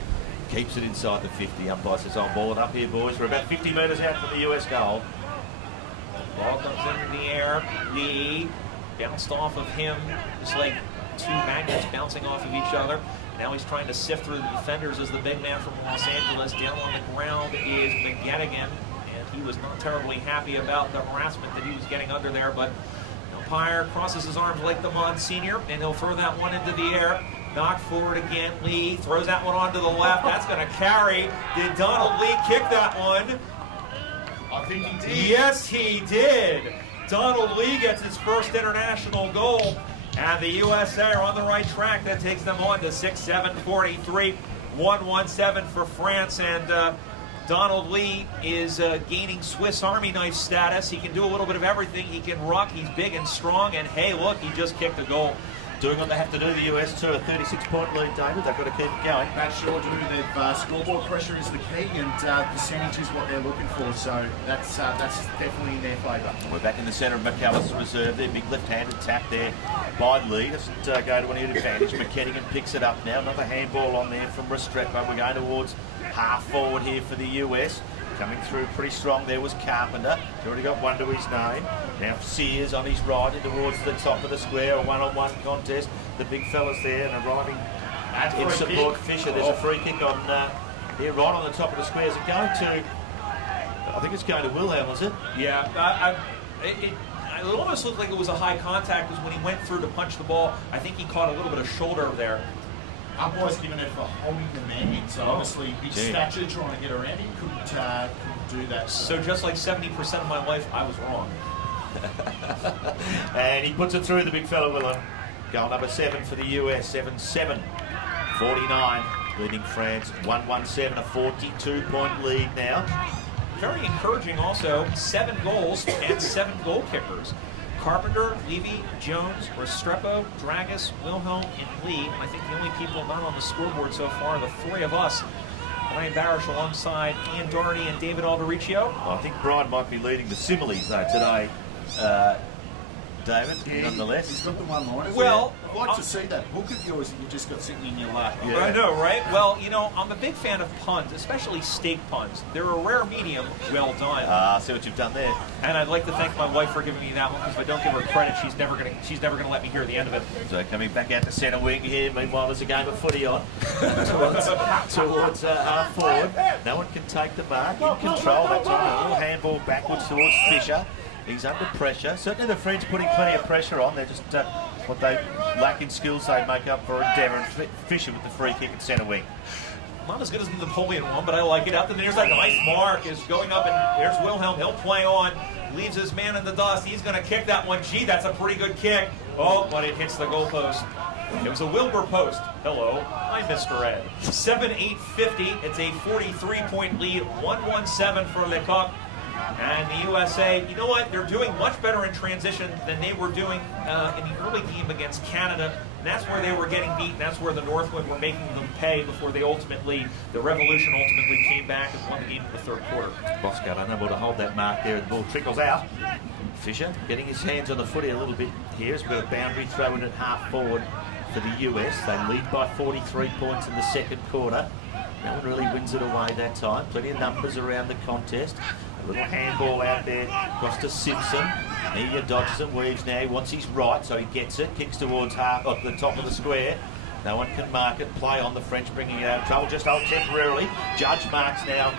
Keeps it inside the 50. Umpire says, "On ball it up here, boys." We're about 50 metres out from the US goal. Ball comes in the air. Lee bounced off of him. It's like 2 magnets bouncing off of each other. Now he's trying to sift through the defenders as the big man from Los Angeles. Down on the ground is McGettigan, and he was not terribly happy about the harassment that he was getting under there, but umpire crosses his arms like the Monsignor, and he'll throw that one into the air. Knocked forward again. Lee throws that one onto the left. That's going to carry. Did Donald Lee kick that one? I think he did. Yes, he did. Donald Lee gets his first international goal. And the USA are on the right track. That takes them on to 6-7-43, 1-1-7 for France. And Donald Lee is gaining Swiss Army knife status. He can do a little bit of everything. He can rock. He's big and strong. And hey, look, he just kicked a goal. Doing what they have to do, the US, to a 36-point lead, David. They've got to keep it going. They sure do. They've scoreboard pressure is the key, and percentage is what they're looking for. So that's definitely in their favour. We're back in the centre of McAllister's reserve. Their big left-handed tap there by Lee. Doesn't go to any advantage. McKettigan picks it up now. Another handball on there from Restrepo. We're going towards half forward here for the US. Coming through pretty strong there was Carpenter. He's already got one to his name. Now Sears on his right in towards the top of the square. A one-on-one contest. The big fellas there and arriving in support. Fisher, there's a free kick on here right on the top of the square. Is it going to... I think it's going to Wilhelm, is it? Yeah, it almost looked like it was a high contact, because when he went through to punch the ball, I think he caught a little bit of shoulder there. Umpire's given it for holding the man in, so obviously big stature trying to get around him couldn't do that. So just like 70% of my life, I was wrong. And he puts it through the big fella, Wilhelm. Goal number 7 for the US, 7-7. 49, leading France 1-1-7, a 42-point lead now. Very encouraging also, 7 goals and 7 goal kickers. Carpenter, Levy, Jones, Restrepo, Dragus, Wilhelm, and Lee. And I think the only people not on the scoreboard so far are the 3 of us. Brian Barish alongside Ian Doherty and David Alderichio. I think Brian might be leading the similes though today. David, He's nonetheless. got the one-liners. Well, I'd like to see that book of yours that you just got sitting in your lap. Yeah. I know, right? Well, you know, I'm a big fan of puns, especially steak puns. They're a rare medium, well done. I see what you've done there. And I'd like to thank my wife for giving me that one, because if I don't give her credit, she's never gonna let me hear the end of it. So coming back out to centre wing here. Meanwhile, there's a game of footy on towards half forward. No one can take the mark. In control. That's a little handball backwards towards Fisher. He's under pressure. Certainly the French putting plenty of pressure on. They're just what they lack in skills they make up for Endeavour. And Fisher with the free kick at centre wing. Not as good as the Napoleon one, but I like it. Up and there's that nice mark is going up, and there's Wilhelm. He'll play on. Leaves his man in the dust. He's going to kick that one. Gee, that's a pretty good kick. Oh, but it hits the goalpost. It was a Wilbur post. Hello, I'm Mr. Ed. 7-8-50. It's a 43-point lead. 1-1-7 for Lecoq. And the USA, you know what? They're doing much better in transition than they were doing in the early game against Canada. And that's where they were getting beat. And that's where the Northwood were making them pay before the Revolution ultimately came back and won the game in the third quarter. Boscott unable to hold that mark there. The ball trickles out. Fisher getting his hands on the footy a little bit here. He's got a boundary throw in at half forward for the US. They lead by 43 points in the second quarter. No one really wins it away that time. Plenty of numbers around the contest. A little handball out there. Across to Simpson. He dodges and weaves now. He wants his right, so he gets it. Kicks towards half at the top of the square. No one can mark it. Play on the French, bringing it out of trouble. Just hold temporarily. Judge marks now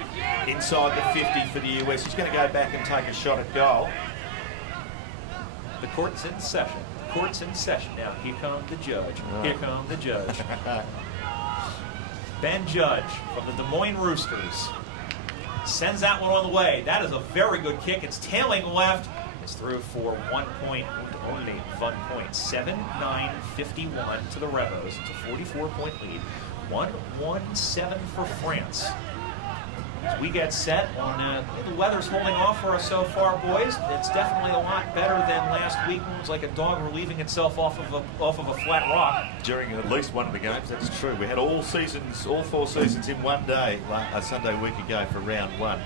inside the 50 for the US. He's going to go back and take a shot at goal. The court's in session. The court's in session. Now, here comes the judge. Here comes the judge. Ben Judge from the Des Moines Roosters sends that one on the way. That is a very good kick. It's tailing left. It's through for 1 point, only 1 point. 7-9-51 to the Revos. It's a 44-point lead. 1-1-7 for France. As we get set on the weather's holding off for us so far, boys. It's definitely a lot better than last week. It was like a dog relieving itself off of a flat rock. During at least one of the games, that's true. We had all 4 seasons in one day, a Sunday week ago for round one.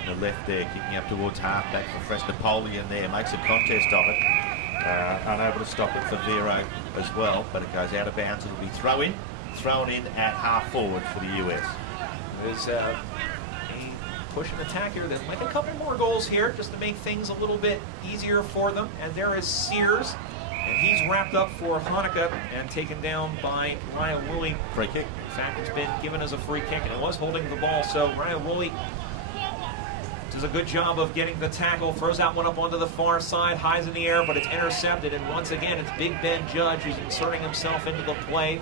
On the left there, kicking up towards halfback for fresh Napoleon there, makes a contest of it. Unable to stop it for Vero as well, but it goes out of bounds. It'll be thrown in at half forward for the US. There's a push and attack here. There's like a couple more goals here just to make things a little bit easier for them. And there is Sears, and he's wrapped up for Hanukkah and taken down by Ryan Woolley. Free kick. In fact, it's been given as a free kick, and it was holding the ball. So Ryan Woolley does a good job of getting the tackle, throws that one up onto the far side, highs in the air, but it's intercepted. And once again, it's Big Ben Judge who's inserting himself into the play.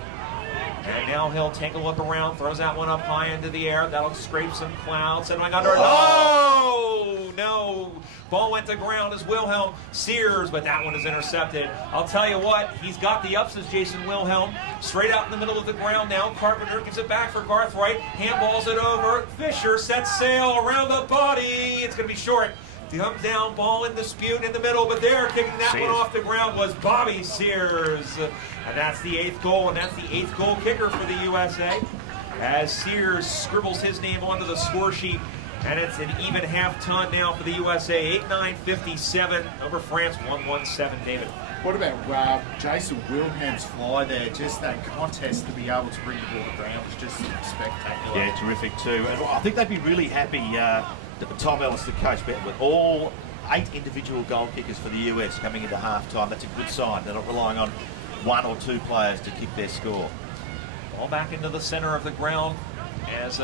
And now he'll take a look around, throws that one up high into the air. That'll scrape some clouds. And under. Oh, no. Ball went to ground as Wilhelm Sears, but that one is intercepted. I'll tell you what, he's got the ups as Jason Wilhelm. Straight out in the middle of the ground now. Carpenter gives it back for Garth Wright. Handballs it over. Fisher sets sail around the body. It's going to be short. Comes down, ball in dispute in the middle, but there, kicking that one off the ground was Bobby Sears. And that's the 8th goal, and that's the 8th goal kicker for the USA. As Sears scribbles his name onto the score sheet, and it's an even half-ton now for the USA. 8-9-57 over France, 1-1-7, David. What about Jason Wilhelm's fly there? Just that contest to be able to bring the ball to ground was just spectacular. Yeah, terrific too. And I think they'd be really happy, Tom Ellis, the coach, with all 8 individual goal kickers for the US coming into half-time. That's a good sign. They're not relying on 1 or 2 players to kick their score. Ball back into the center of the ground as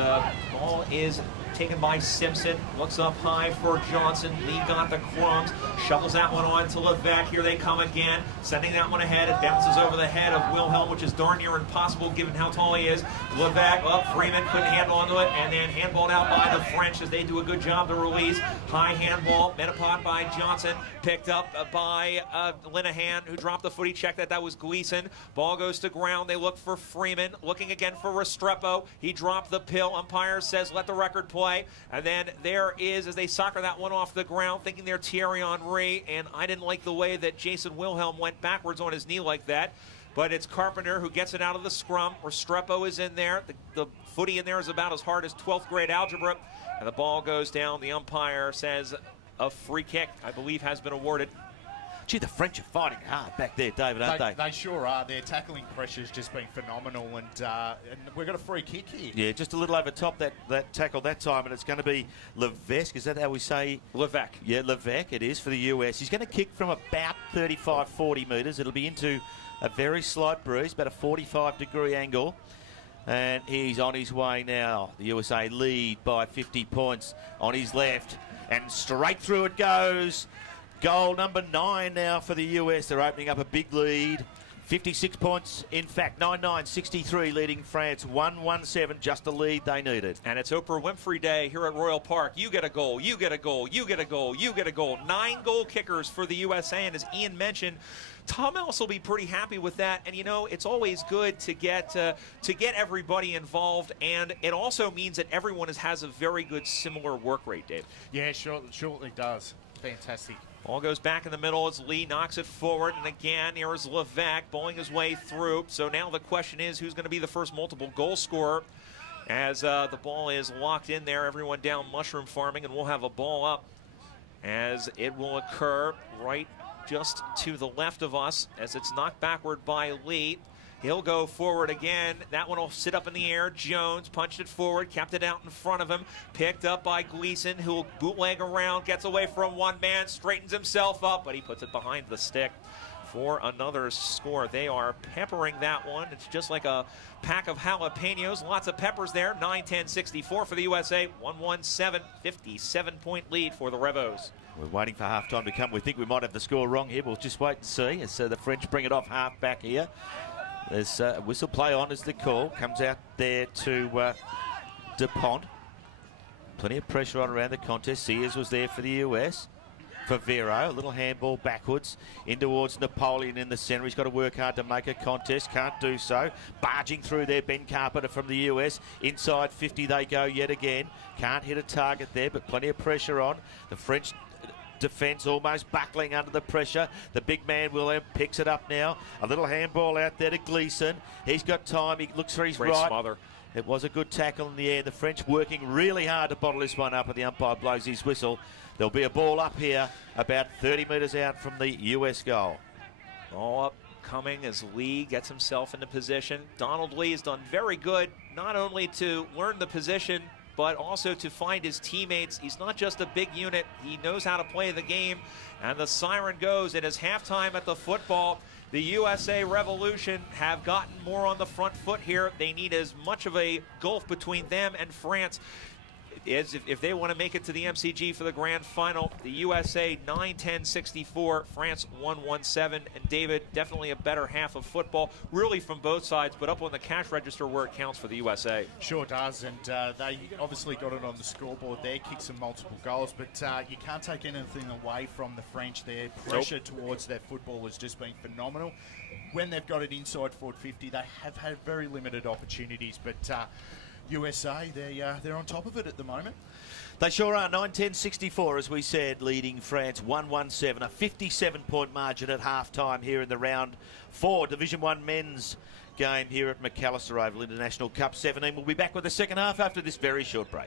ball is taken by Simpson. Looks up high for Johnson. Lee got the crumbs. Shovels that one on to Levesque. Here they come again. Sending that one ahead. It bounces over the head of Wilhelm, which is darn near impossible given how tall he is. Levesque up. Freeman couldn't handle onto it. And then handballed out by the French as they do a good job to release. High handball. Metapod by Johnson. Picked up by Linehan, who dropped the footy. Checked that was Gleason. Ball goes to ground. They look for Freeman. Looking again for Restrepo. He dropped the pill. Umpire says let the record play. And then there is, as they soccer that one off the ground, thinking they're Thierry Henry, and I didn't like the way that Jason Wilhelm went backwards on his knee like that. But it's Carpenter who gets it out of the scrum. Restrepo is in there. The footy in there is about as hard as 12th grade algebra. And the ball goes down. The umpire says a free kick, I believe, has been awarded. Gee, the French are fighting hard back there, David, aren't they? They sure are. Their tackling pressure's just been phenomenal, and we've got a free kick here. Yeah, just a little over top that tackle that time, and it's going to be Levesque. Is that how we say? Levesque. Yeah, Levesque it is for the US. He's going to kick from about 35, 40 metres. It'll be into a very slight breeze, about a 45-degree angle. And he's on his way now. The USA lead by 50 points on his left. And straight through it goes. Goal number 9 now for the US. They're opening up a big lead. 56 points, in fact, 9-9-63 leading France, 1-1-7, just the lead they needed. And it's Oprah Winfrey Day here at Royal Park. You get a goal, you get a goal, you get a goal, you get a goal. 9 goal kickers for the USA, and as Ian mentioned, Tom Ellis will be pretty happy with that. And, you know, it's always good to get everybody involved, and it also means that everyone has a very good similar work rate, Dave. Yeah, surely does. Fantastic. Ball goes back in the middle as Lee knocks it forward, and again, here is Levesque bowling his way through. So now the question is, who's going to be the first multiple goal scorer? As the ball is locked in there, everyone down mushroom farming, and we'll have a ball up as it will occur right just to the left of us as it's knocked backward by Lee. He'll go forward again. That one will sit up in the air. Jones punched it forward, kept it out in front of him. Picked up by Gleason, who'll bootleg around, gets away from one man, straightens himself up, but he puts it behind the stick for another score. They are peppering that one. It's just like a pack of jalapenos. Lots of peppers there. 9-10-64 for the USA. 1-1-7, 57-point lead for the Revos. We're waiting for half-time to come. We think we might have the score wrong here. We'll just wait and see as the French bring it off half back here. There's whistle play on as the call. Comes out there to Dupont. Plenty of pressure on around the contest. Sears was there for the US. For Vero, a little handball backwards in towards Napoleon in the centre. He's got to work hard to make a contest. Can't do so. Barging through there, Ben Carpenter from the US. Inside 50 they go yet again. Can't hit a target there, but plenty of pressure on. The French defence almost buckling under the pressure. The big man William picks it up now. A little handball out there to Gleason. He's got time. He looks for his Great right. smother. It was a good tackle in the air. The French working really hard to bottle this one up, and the umpire blows his whistle. There'll be a ball up here about 30 metres out from the US goal. Ball up coming as Lee gets himself into position. Donald Lee has done very good, not only to learn the position, but also to find his teammates. He's not just a big unit. He knows how to play the game. And the siren goes. It is halftime at the football. The USA Revolution have gotten more on the front foot here. They need as much of a gulf between them and France as if they want to make it to the MCG for the grand final. The USA 9-10-64, France 1-1-7. And David, definitely a better half of football, really from both sides, but up on the cash register where it counts for the USA. Sure does, and they obviously got it on the scoreboard there, kicked some multiple goals, but you can't take anything away from the French. Their pressure towards their football has just been phenomenal. When they've got it inside forward 50, they have had very limited opportunities, but USA, they're on top of it at the moment. They sure are. 9-10-64, as we said, leading France 1-1-7. A 57-point margin at half-time here in the round 4 Division 1 men's game here at McAllister Oval International Cup 17. We'll be back with the second half after this very short break.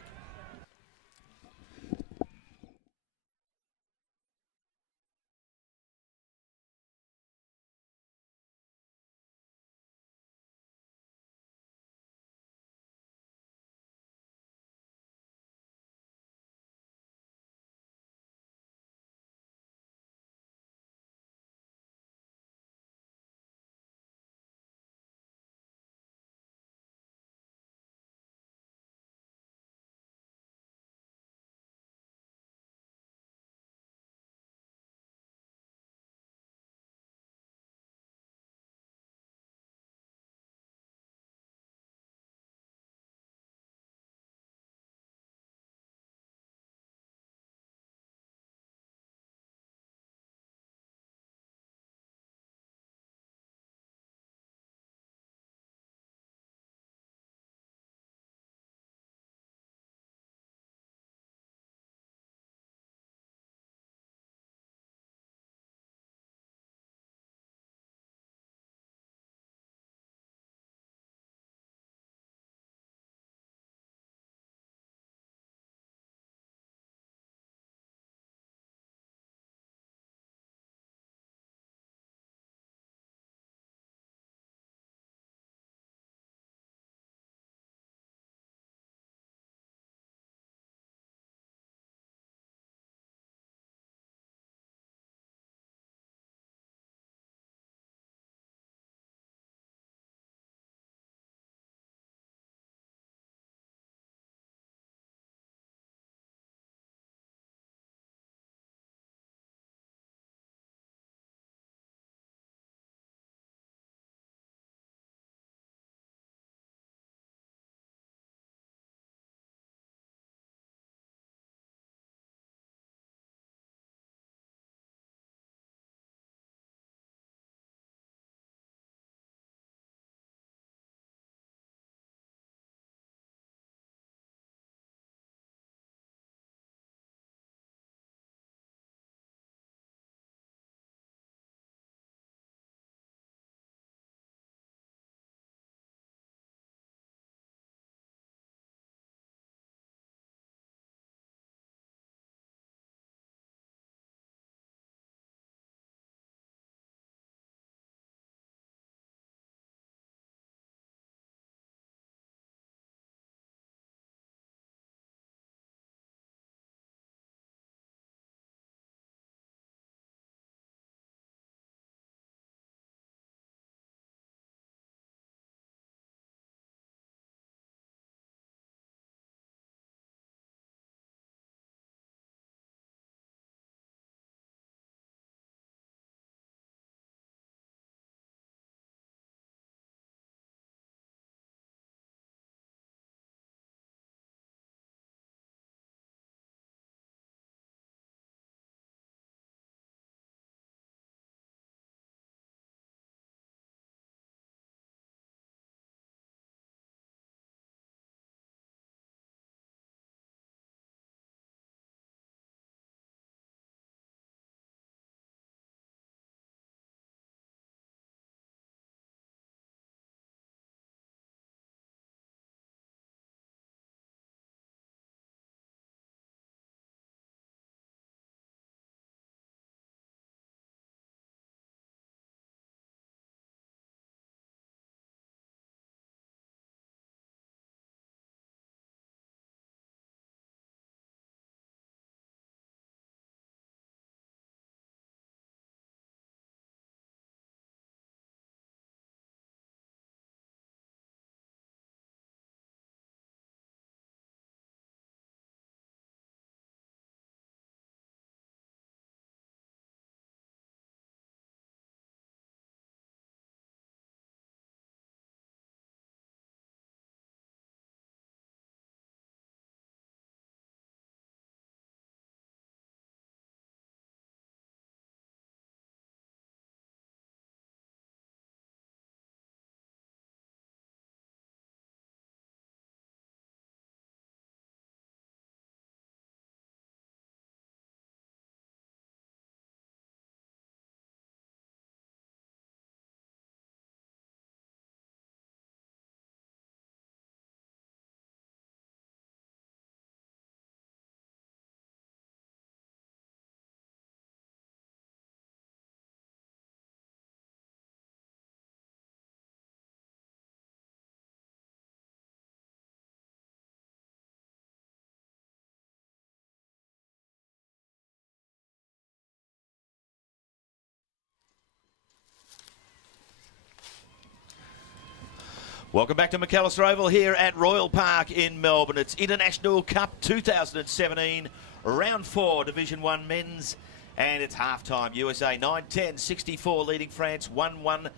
Welcome back to McAllister Oval here at Royal Park in Melbourne. It's International Cup 2017, Round 4, Division 1 Men's, and it's half-time. USA 9-10-64, leading France 1-1-7.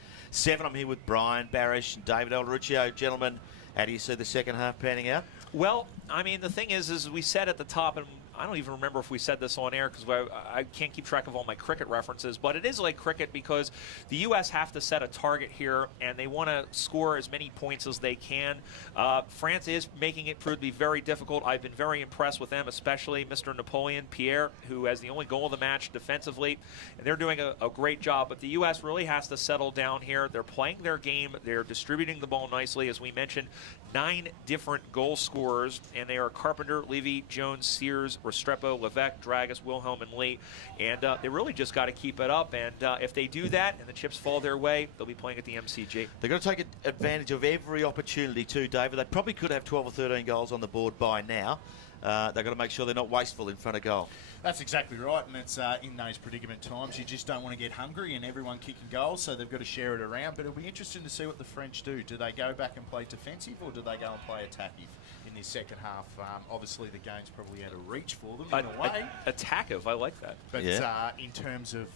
I'm here with Brian Barish and David Alderuccio. Gentlemen, how do you see the second half panning out? Well, I mean, the thing is we said at the top, and I don't even remember if we said this on air because I can't keep track of all my cricket references, but it is like cricket because the U.S. have to set a target here, and they want to score as many points as they can. France is making it prove to be very difficult. I've been very impressed with them, especially Mr. Napoleon Pierre, who has the only goal of the match defensively, and they're doing a great job. But the U.S. really has to settle down here. They're playing their game. They're distributing the ball nicely. As we mentioned, 9 different goal scorers, and they are Carpenter, Levy, Jones, Sears, Restrepo, Levesque, Dragus, Wilhelm, and Lee. And they really just got to keep it up. And if they do that and the chips fall their way, they'll be playing at the MCG. They've got to take advantage of every opportunity too, David. They probably could have 12 or 13 goals on the board by now. They've got to make sure they're not wasteful in front of goal. That's exactly right, and it's in those predicament times you just don't want to get hungry and everyone kicking goals, so they've got to share it around. But it'll be interesting to see what the French do. Do they go back and play defensive, or do they go and play attacking in this second half? Obviously, the game's probably out of reach for them in a way. Attackive, I like that. But Yeah. in terms of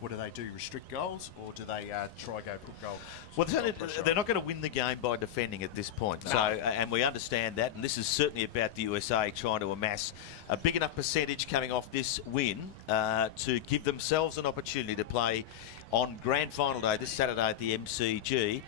what do they do, restrict goals, or do they try go put goals? Well, they're not going to win the game by defending at this point. No. So, and we understand that, and this is certainly about the USA trying to amass a big enough percentage coming off this win to give themselves an opportunity to play on Grand Final Day this Saturday at the MCG.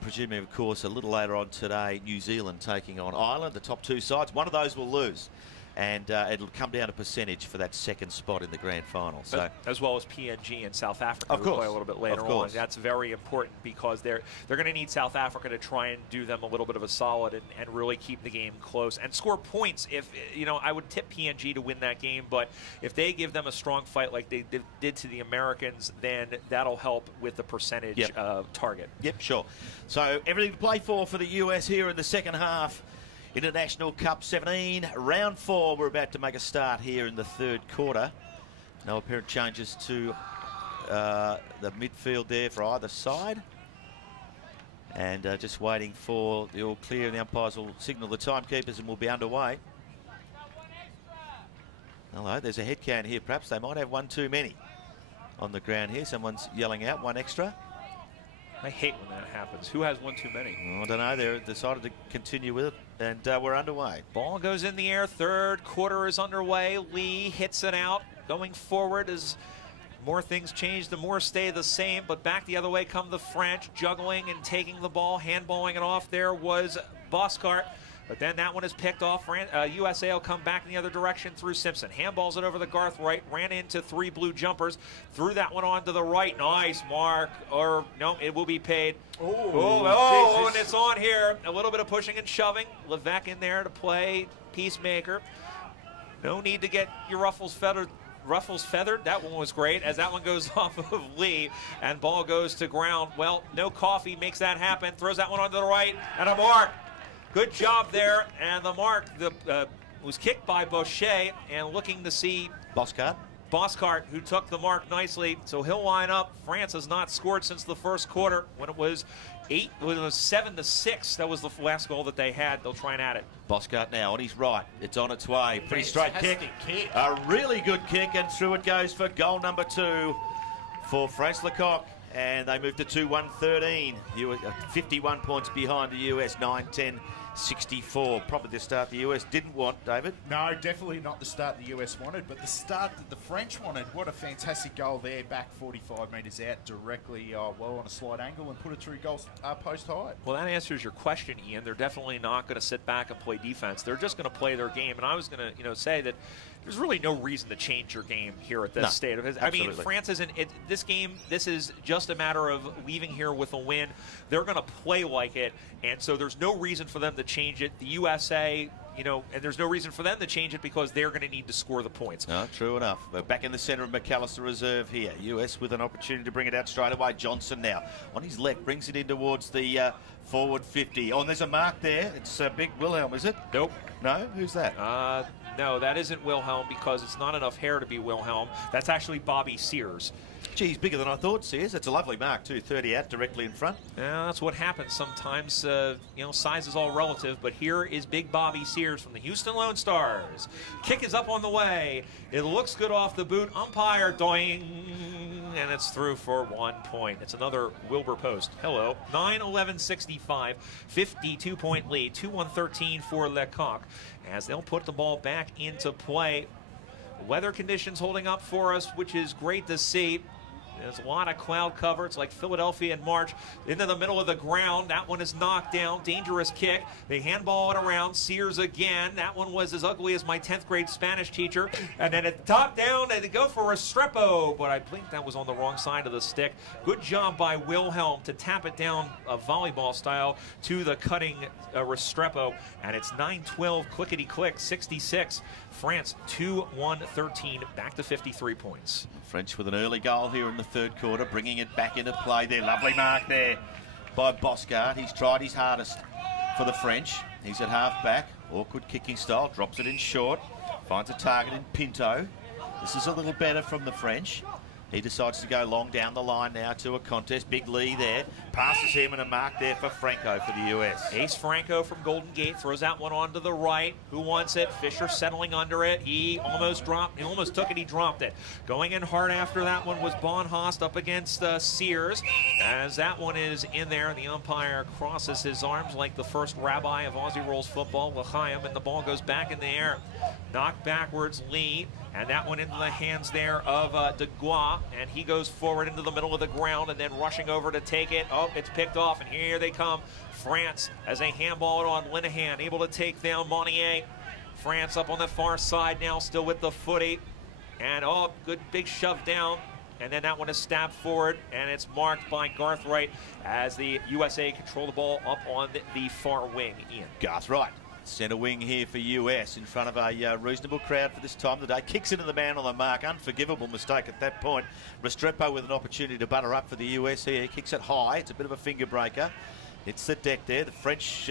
Presuming, of course, a little later on today, New Zealand taking on Ireland, the top 2 sides. One of those will lose. And it'll come down to percentage for that second spot in the grand final. So, as well as PNG and South Africa, of who course, play a little bit later of course. on. That's very important because they're going to need South Africa to try and do them a little bit of a solid and really keep the game close and score points. If I would tip PNG to win that game, but if they give them a strong fight like they did to the Americans, then that'll help with the percentage target. Yep, sure. So everything to play for the US here in the second half. International Cup 17, Round 4. We're about to make a start here in the third quarter. No apparent changes to the midfield there for either side. And just waiting for the all clear, and the umpires will signal the timekeepers and we'll be underway. Hello, there's a head count here. Perhaps they might have one too many on the ground here. Someone's yelling out one extra. I hate when that happens. Who has one too many? I don't know. They've decided to continue with it, and we're underway. Ball goes in the air. Third quarter is underway. Lee hits it out. Going forward as more things change, the more stay the same. But back the other way come the French, juggling and taking the ball, handballing it off. There was Boscart. But then that one is picked off. USA will come back in the other direction through Simpson. Handballs it over the Garth Wright. Ran into 3 blue jumpers. Threw that one on to the right. Nice mark. Or, no, it will be paid. Oh, and it's on here. A little bit of pushing and shoving. Levesque in there to play peacemaker. No need to get your ruffles feathered. That one was great as that one goes off of Lee and ball goes to ground. Well, no coffee makes that happen. Throws that one onto the right and a mark. Good job there, and the mark was kicked by Boucher, and looking to see Boscart, who took the mark nicely, so he'll line up. France has not scored since the first quarter when it was 7-6. That was the last goal that they had. They'll try and add it. Boscart now on his right. It's on its way. Pretty straight kick. A really good kick, and through it goes for goal number 2 for France Lecoq. And they move to 2-1-13. 51 points behind the US, 9-10-64. Probably the start the US didn't want, David. No, definitely not the start the US wanted, but the start that the French wanted. What a fantastic goal there, back 45 metres out directly, well on a slight angle and put it through goal post height. Well, that answers your question, Ian. They're definitely not going to sit back and play defense. They're just going to play their game. And I was going to, say that there's really no reason to change your game here at this state of it. I mean, France isn't. This game, this is just a matter of leaving here with a win. They're going to play like it, and so there's no reason for them to change it. The USA, and there's no reason for them to change it because they're going to need to score the points. No, true enough. We're back in the centre of McAllister Reserve here. US with an opportunity to bring it out straight away. Johnson now on his left brings it in towards the forward 50. Oh, and there's a mark there. It's Big Wilhelm, is it? Nope. No? Who's that? No, that isn't Wilhelm because it's not enough hair to be Wilhelm. That's actually Bobby Sears. Geez, bigger than I thought, Sears. It's a lovely mark too, 30 out, directly in front. Yeah, that's what happens sometimes. Size is all relative, but here is Big Bobby Sears from the Houston Lone Stars. Kick is up on the way. It looks good off the boot. Umpire, doing, and it's through for 1 point. It's another Wilbur Post. Hello. 9-11-65, 52-point lead, 2-1-13 for Lecoq, as they'll put the ball back into play. Weather conditions holding up for us, which is great to see. There's a lot of cloud cover. It's like Philadelphia in March. Into the middle of the ground. That one is knocked down. Dangerous kick. They handball it around. Sears again. That one was as ugly as my 10th grade Spanish teacher. And then it top down and they go for Restrepo. But I think that was on the wrong side of the stick. Good job by Wilhelm to tap it down volleyball style to the cutting Restrepo. And it's 9-12 clickety-click 66. France 2-1-13 back to 53 points. French with an early goal here in the third quarter, bringing it back into play there. Lovely mark there by Boscard. He's tried his hardest for the French. He's at half back. Awkward kicking style. Drops it in short. Finds a target in Pinto. This is a little better from the French. He decides to go long down the line now to a contest. Big Lee there. Passes him and a mark there for Franco for the US. Ace Franco from Golden Gate throws that one on to the right. Who wants it? Fisher settling under it. He almost dropped. He almost took it. He dropped it. Going in hard after that one was Bonhost up against Sears. As that one is in there, the umpire crosses his arms like the first rabbi of Aussie Rules football, L'Chaim, and the ball goes back in the air. Knocked backwards, Lee. And that one into the hands there of Dubois. And he goes forward into the middle of the ground and then rushing over to take it. Oh, it's picked off, and here they come. France as they handball it on Linehan, able to take down Monnier. France up on the far side now, still with the footy. And oh, good big shove down. And then that one is stabbed forward, and it's marked by Garthright as the USA control the ball up on the far wing. Ian. Garthright. Centre wing here for US in front of a reasonable crowd for this time of the day. Kicks into the man on the mark. Unforgivable mistake at that point. Restrepo with an opportunity to butter up for the US here. Kicks it high. It's a bit of a finger breaker. It's the deck there. The French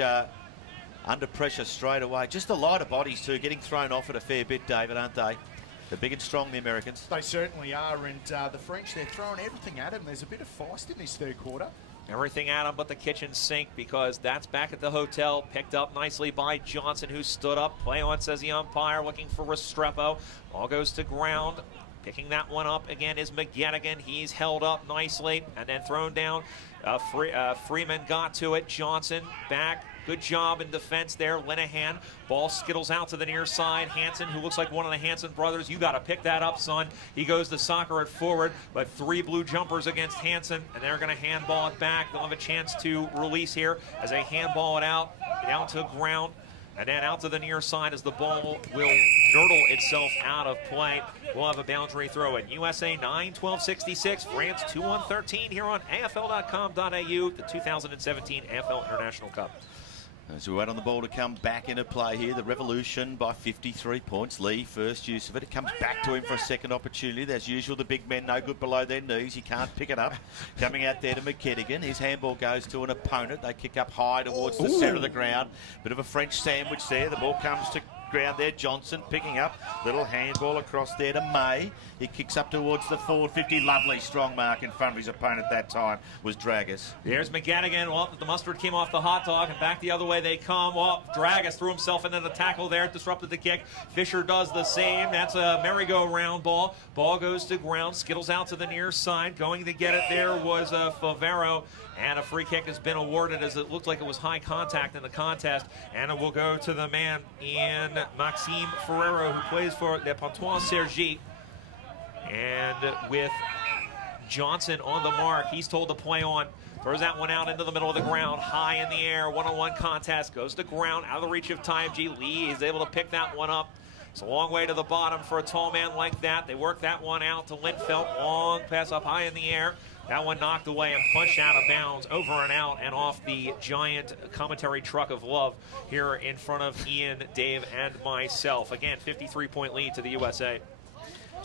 under pressure straight away. Just the lighter bodies too, getting thrown off it a fair bit, David, aren't they? They're big and strong, the Americans. They certainly are, and the French, they're throwing everything at them. There's a bit of feist in this third quarter. Everything at him but the kitchen sink, because that's back at the hotel. Picked up nicely by Johnson, who stood up. Play on, says the umpire, looking for Restrepo. Ball goes to ground. Picking that one up again is McGettigan. He's held up nicely and then thrown down. Freeman got to it. Johnson back. Good job in defense there. Linehan. Ball skittles out to the near side. Hansen, who looks like one of the Hansen brothers. You got to pick that up, son. He goes to soccer it forward, but 3 blue jumpers against Hansen, and they're going to handball it back. They'll have a chance to release here as they handball it out, down to the ground, and then out to the near side as the ball will nurdle itself out of play. We'll have a boundary throw in. USA 9-12-66, France 2-1-13 here on AFL.com.au, the 2017 AFL International Cup. As we wait on the ball to come back into play here, the Revolution by 53 points. Lee, first use of it. It comes back to him for a second opportunity. As usual, the big men no good below their knees. He can't pick it up. Coming out there to McKettigan. His handball goes to an opponent. They kick up high towards the centre of the ground. Bit of a French sandwich there. The ball comes to ground there. Johnson picking up. Little handball across there to May. He kicks up towards the forward 50. Lovely strong mark in front of his opponent that time was Dragas. There's McGettigan. Well, the mustard came off the hot dog, and back the other way they come. Well, Dragas threw himself into the tackle there, disrupted the kick. Fisher does the same. That's a merry-go-round ball. Ball goes to ground, skittles out to the near side. Going to get it there was Favero, and a free kick has been awarded as it looked like it was high contact in the contest, and it will go to the man in Maxime Ferrero, who plays for the Pontoise Sergi. And with Johnson on the mark, he's told to play on. Throws that one out into the middle of the ground, high in the air, one-on-one contest, goes to ground, out of the reach of Taibji. Lee is able to pick that one up. It's a long way to the bottom for a tall man like that. They work that one out to Lindfeldt, long pass up high in the air. That one knocked away and punched out of bounds, over and out, and off the giant commentary truck of love here in front of Ian, Dave, and myself. Again, 53-point lead to the USA.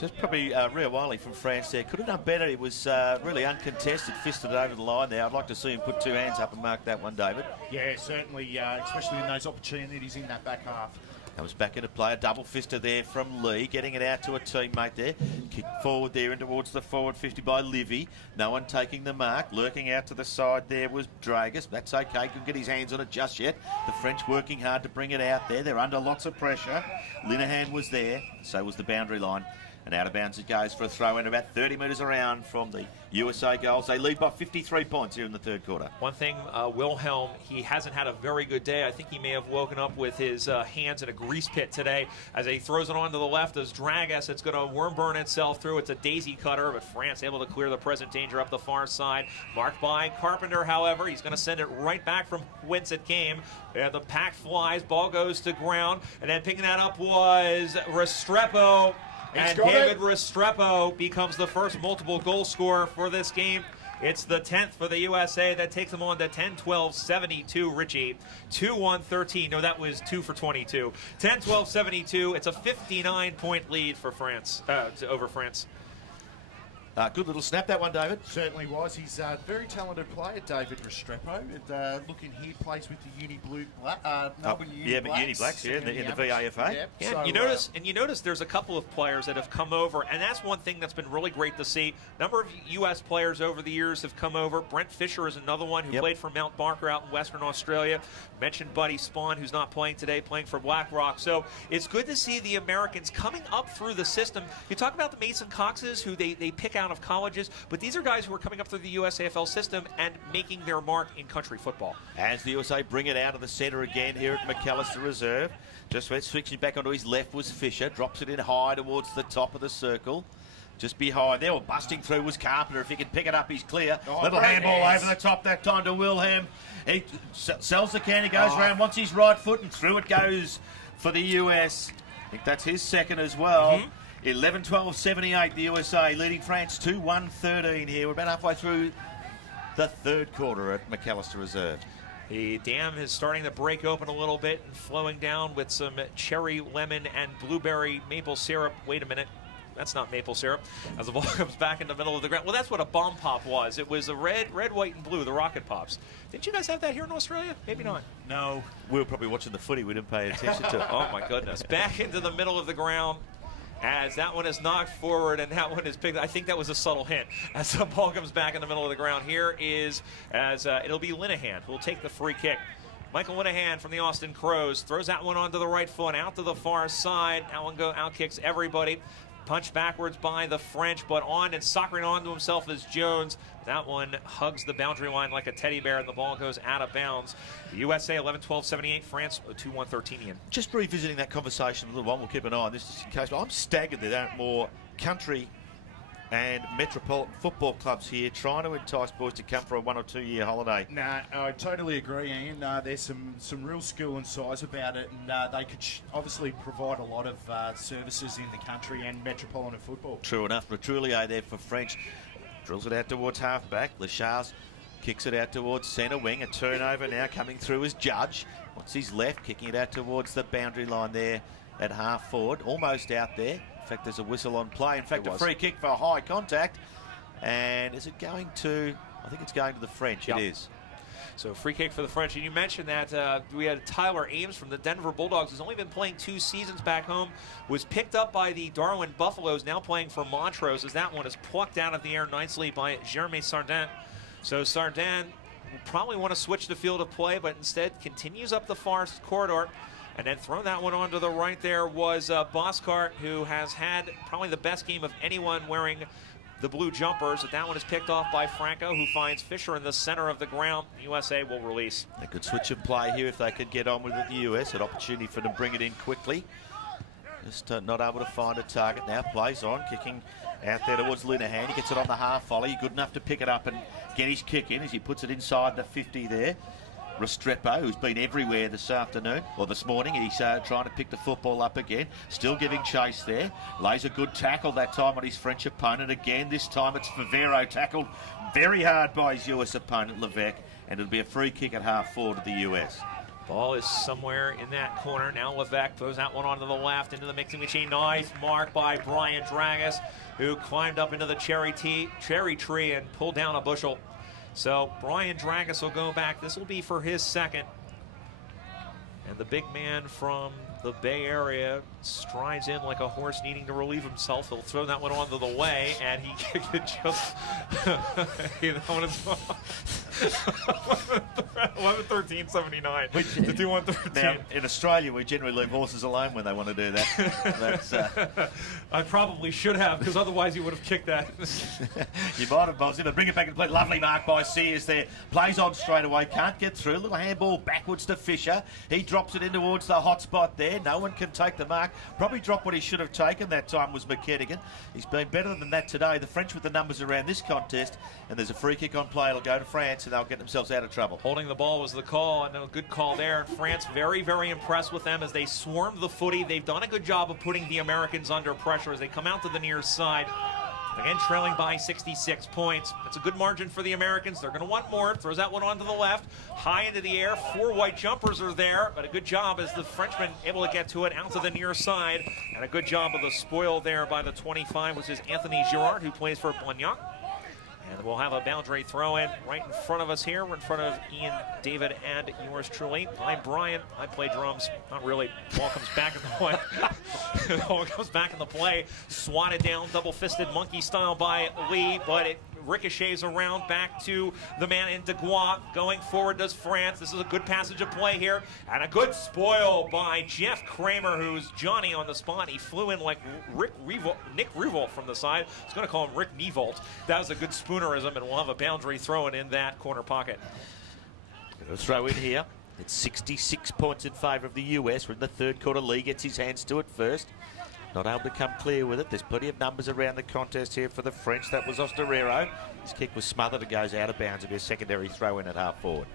Just probably Rio Wiley from France there. Could have done better. It was really uncontested, fisted it over the line there. I'd like to see him put 2 hands up and mark that one, David. Yeah, certainly, especially in those opportunities in that back half. Comes back into play, a double fister there from Lee, getting it out to a teammate there. Kick forward there and towards the forward 50 by Livy. No one taking the mark. Lurking out to the side there was Dragus. That's okay, couldn't get his hands on it just yet. The French working hard to bring it out there. They're under lots of pressure. Linehan was there, so was the boundary line. And out of bounds it goes for a throw in about 30 metres around from the USA goals. They lead by 53 points here in the third quarter. One thing, Wilhelm, he hasn't had a very good day. I think he may have woken up with his hands in a grease pit today as he throws it on to the left as Dragus. It's going to worm burn itself through. It's a daisy cutter, but France able to clear the present danger up the far side. Marked by Carpenter, however. He's going to send it right back from whence it came. The pack flies, ball goes to ground, and then picking that up was Restrepo. And David Restrepo becomes the first multiple goal scorer for this game. It's the 10th for the USA. That takes them on to 10-12-72, Richie. 2-1-13. No, that was 2 for 22. 10-12-72. It's a 59-point lead for France, over France. Good little snap, that one, David. Certainly was. He's a very talented player, David Restrepo. And, looking here, plays with the Uni Blue Melbourne Uni Blacks. Uni Blacks, in the VAFA. Yep. Yeah, So, you notice there's a couple of players that have come over, and that's one thing that's been really great to see. A number of U.S. players over the years have come over. Brent Fisher is another one who played for Mount Barker out in Western Australia. Mentioned Buddy Spawn, who's not playing today, playing for BlackRock. So it's good to see the Americans coming up through the system. You talk about the Mason Coxes, who they pick out of colleges, but these are guys who are coming up through the USAFL system and making their mark in country football. As the USA bring it out of the centre again here at McAllister Reserve. Just switching back onto his left was Fisher. Drops it in high towards the top of the circle. Just behind there, or busting through was Carpenter. If he can pick it up, he's clear. Little handball over the top that time to Wilhelm. He sells the can, he goes round, wants his right foot, and through it goes for the US. I think that's his second as well. 11-12-78, the USA leading France 2-1-13 here. We're about halfway through the third quarter at McAllister Reserve. The dam is starting to break open a little bit and flowing down with some cherry, lemon, and blueberry maple syrup. Wait a minute. That's not maple syrup. As the ball comes back in the middle of the ground. Well, that's what a bomb pop was. It was a red, white, and blue, the rocket pops. Didn't you guys have that here in Australia? Maybe not. No. We were probably watching the footy. We didn't pay attention to it. Oh, my goodness. Back into the middle of the ground. As that one is knocked forward and that one is picked. I think that was a subtle hint. As the ball comes back in the middle of the ground, here is, it'll be Linehan who will take the free kick. Michael Linehan from the Austin Crows throws that one onto the right foot, out to the far side. That one out kicks everybody. Punched backwards by the French, but on and soccering onto himself is Jones. That one hugs the boundary line like a teddy bear, and the ball goes out of bounds. The USA 11-12-78, France 2-1-13 Ian. Just revisiting that conversation a little while, we'll keep an eye on this in case. I'm staggered there aren't more country and metropolitan football clubs here trying to entice boys to come for a 1 or 2 year holiday. Nah, I totally agree, Ian. There's some real skill and size about it, and they could obviously provide a lot of services in the country and metropolitan football. True enough. Retrouillier there for French. Drills it out towards halfback. Lachaz kicks it out towards centre wing. A turnover now coming through as Judge. What's his left? Kicking it out towards the boundary line there at half forward. Almost out there. In fact, there's a whistle on play. In fact, a free kick for high contact. And is it going to... I think it's going to the French. Yep. It is. So free kick for the French. And you mentioned that we had Tyler Ames from the Denver Bulldogs, who's only been playing 2 seasons back home, was picked up by the Darwin Buffaloes, now playing for Montrose, as that one is plucked out of the air nicely by Jeremy Sardin. So Sardin will probably want to switch the field of play, but instead continues up the far corridor. And then throw that one onto the right there was Boskart, who has had probably the best game of anyone wearing the blue jumpers. That one is picked off by Franco, who finds Fisher in the center of the ground. The USA will release. A good switch of play here if they could get on with it, the US. An opportunity for them to bring it in quickly. Just not able to find a target now. Plays on, kicking out there towards Linehan. He gets it on the half volley. Good enough to pick it up and get his kick in as he puts it inside the 50 there. Restrepo, who's been everywhere this afternoon, or this morning, he's trying to pick the football up again. Still giving chase there. Lays a good tackle that time on his French opponent again. This time it's Favero, tackled very hard by his US opponent, Levesque, and it'll be a free kick at half forward to the US. Ball is somewhere in that corner. Now Levesque throws that one onto the left into the mixing machine. Nice mark by Brian Dragus, who climbed up into the cherry tree and pulled down a bushel. So Brian Dragus will go back. This will be for his second. And the big man from the Bay Area strides in like a horse needing to relieve himself. He'll throw that one onto the way, and he kicked it just. That one is 11-13-79 to 2-1-13. Now, in Australia, we generally leave horses alone when they want to do that. That's, I probably should have, because otherwise he would have kicked that. you might have, Boston, but bring it back and play. Lovely mark by Sears there. Plays on straight away, can't get through. Little handball backwards to Fisher. He drops it in towards the hot spot there. No one can take the mark. Probably dropped what he should have taken. That time was McKettigan. He's been better than that today. The French with the numbers around this contest, and there's a free kick on play. It'll go to France, and they'll get themselves out of trouble. Holding the ball was the call, and a good call there. France very, very impressed with them as they swarmed the footy. They've done a good job of putting the Americans under pressure as they come out to the near side. Again, trailing by 66 points. It's a good margin for the Americans. They're going to want more. Throws that one onto the left. High into the air. 4 white jumpers are there, but a good job as the Frenchman able to get to it out to the near side. And a good job of the spoil there by the 25, which is Anthony Girard, who plays for Blagnac. And we'll have a boundary throw-in right in front of us here. We're in front of Ian, David, and yours truly. I'm Brian. I play drums. Not really. Ball comes back in the play. Ball comes back in the play. Swatted down, double-fisted monkey style by Lee, but it ricochets around back to the man in Degois. Going forward does France. This is a good passage of play here. And a good spoil by Jeff Kramer, who's Johnny on the spot. He flew in like Nick Revolt from the side. I was going to call him Rick Nevolt. That was a good spoonerism, and we'll have a boundary throw in that corner pocket. Going to throw in here. It's 66 points in favour of the US. We're in the third quarter. Lee gets his hands to it first. Not able to come clear with it. There's plenty of numbers around the contest here for the French. That was Osterero. His kick was smothered and goes out of bounds. It'll be a secondary throw in at half forward.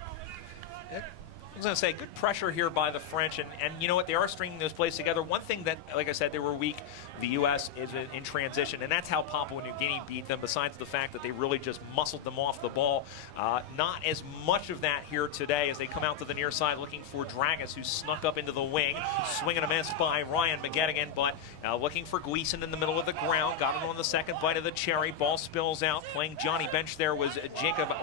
I was going to say, good pressure here by the French, and you know what, they are stringing those plays together. One thing that, like I said, they were weak, the U.S. is in transition, and that's how Papua New Guinea beat them, besides the fact that they really just muscled them off the ball. Not as much of that here today as they come out to the near side looking for Dragus, who snuck up into the wing, swing and a miss by Ryan McGettigan, but looking for Gleason in the middle of the ground, got him on the second bite of the cherry, ball spills out, playing Johnny Bench there was Jacob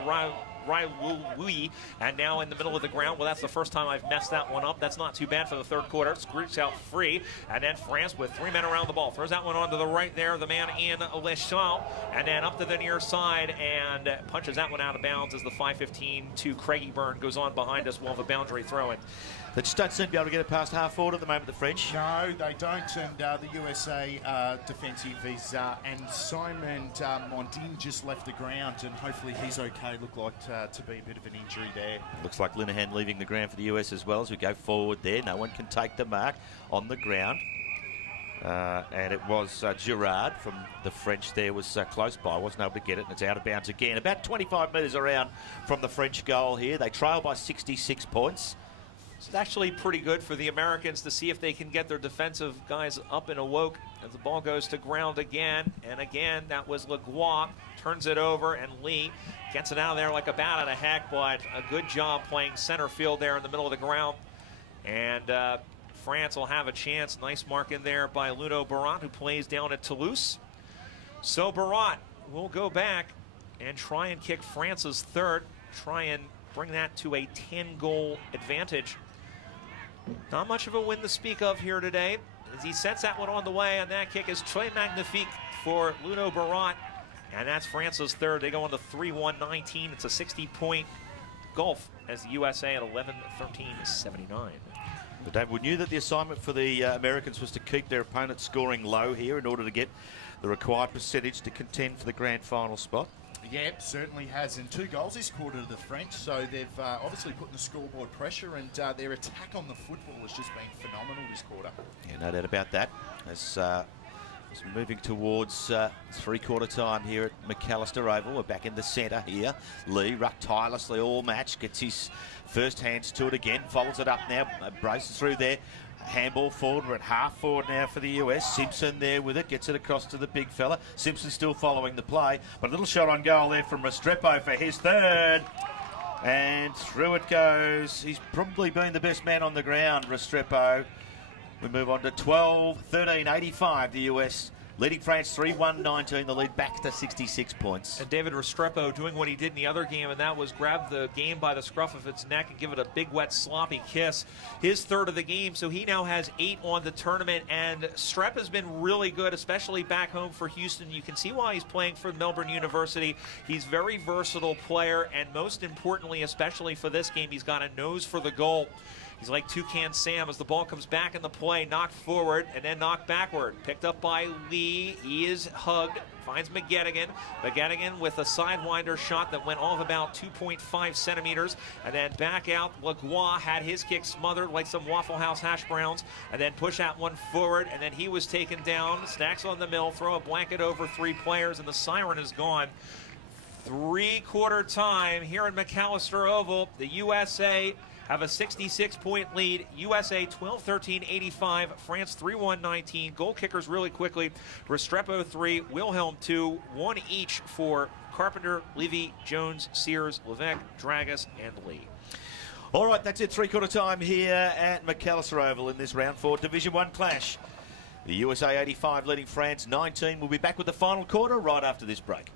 Rai-Wui, and now in the middle of the ground. Well, that's the first time I've messed that one up. That's not too bad for the third quarter. Squeaks out free, and then France with 3 men around the ball. Throws that one onto the right there, the man in Leschal, and then up to the near side and punches that one out of bounds as the 5:15 to Craigie Byrne goes on behind us. We'll have a boundary throw in. They just don't seem to be able to get it past half forward at the moment, the French. No, they don't, and the USA defensive is, and Simon Mondin just left the ground, and hopefully he's okay. Looked like to be a bit of an injury there. Looks like Linehan leaving the ground for the US as well as we go forward there. No one can take the mark on the ground. And it was Girard from the French there was close by, wasn't able to get it, and it's out of bounds again. About 25 metres around from the French goal here. They trail by 66 points. It's actually pretty good for the Americans to see if they can get their defensive guys up and awoke as the ball goes to ground again. And again, that was Legua. Turns it over, and Lee gets it out of there like a bat out of heck, but a good job playing center field there in the middle of the ground. And France will have a chance. Nice mark in there by Ludo Barat, who plays down at Toulouse. So Barat will go back and try and kick France's third, try and bring that to a 10-goal advantage. Not much of a win to speak of here today as he sets that one on the way, and that kick is très magnifique for Ludo Barat, and that's France's third. They go on to 3-1-19. It's a 60-point gulf as the USA at 11-13-79. But David, we knew that the assignment for the Americans was to keep their opponent scoring low here in order to get the required percentage to contend for the grand final spot. Yeah, certainly has. And 2 goals this quarter to the French, so they've obviously put in the scoreboard pressure, and their attack on the football has just been phenomenal this quarter. Yeah, no doubt about that. As moving towards three-quarter time here at McAllister Oval. We're back in the centre here. Lee rucked tirelessly all match, gets his first hands to it again, follows it up now, braces through there. Handball forward, we're at half forward now for the US. Simpson there with it, gets it across to the big fella. Simpson still following the play, but a little shot on goal there from Restrepo for his third. And through it goes. He's probably been the best man on the ground, Restrepo. We move on to 12-13-85. The US leading France 3-1-19. The lead back to 66 points. And David Restrepo doing what he did in the other game, and that was grab the game by the scruff of its neck and give it a big, wet, sloppy kiss. His third of the game, so he now has 8 on the tournament. And Strep has been really good, especially back home for Houston. You can see why he's playing for Melbourne University. He's a very versatile player, and most importantly, especially for this game, he's got a nose for the goal. He's like Toucan Sam as the ball comes back in the play, knocked forward and then knocked backward. Picked up by Lee. He is hugged. Finds McGettigan. McGettigan with a sidewinder shot that went off about 2.5 centimeters. And then back out. Lagois had his kick smothered like some Waffle House hash browns. And then push that one forward. And then he was taken down. Stacks on the mill. Throw a blanket over 3 players. And the siren is gone. 3-quarter time here in McAllister Oval. The USA have a 66-point lead. USA 12-13-85. France 3-1-19. Goal kickers really quickly. Restrepo 3, Wilhelm 2. 1 each for Carpenter, Levy, Jones, Sears, Levesque, Dragus, and Lee. All right, that's it. 3-quarter time here at McAllister Oval in this round 4 Division 1 clash. The USA 85 leading France 19. We'll be back with the final quarter right after this break.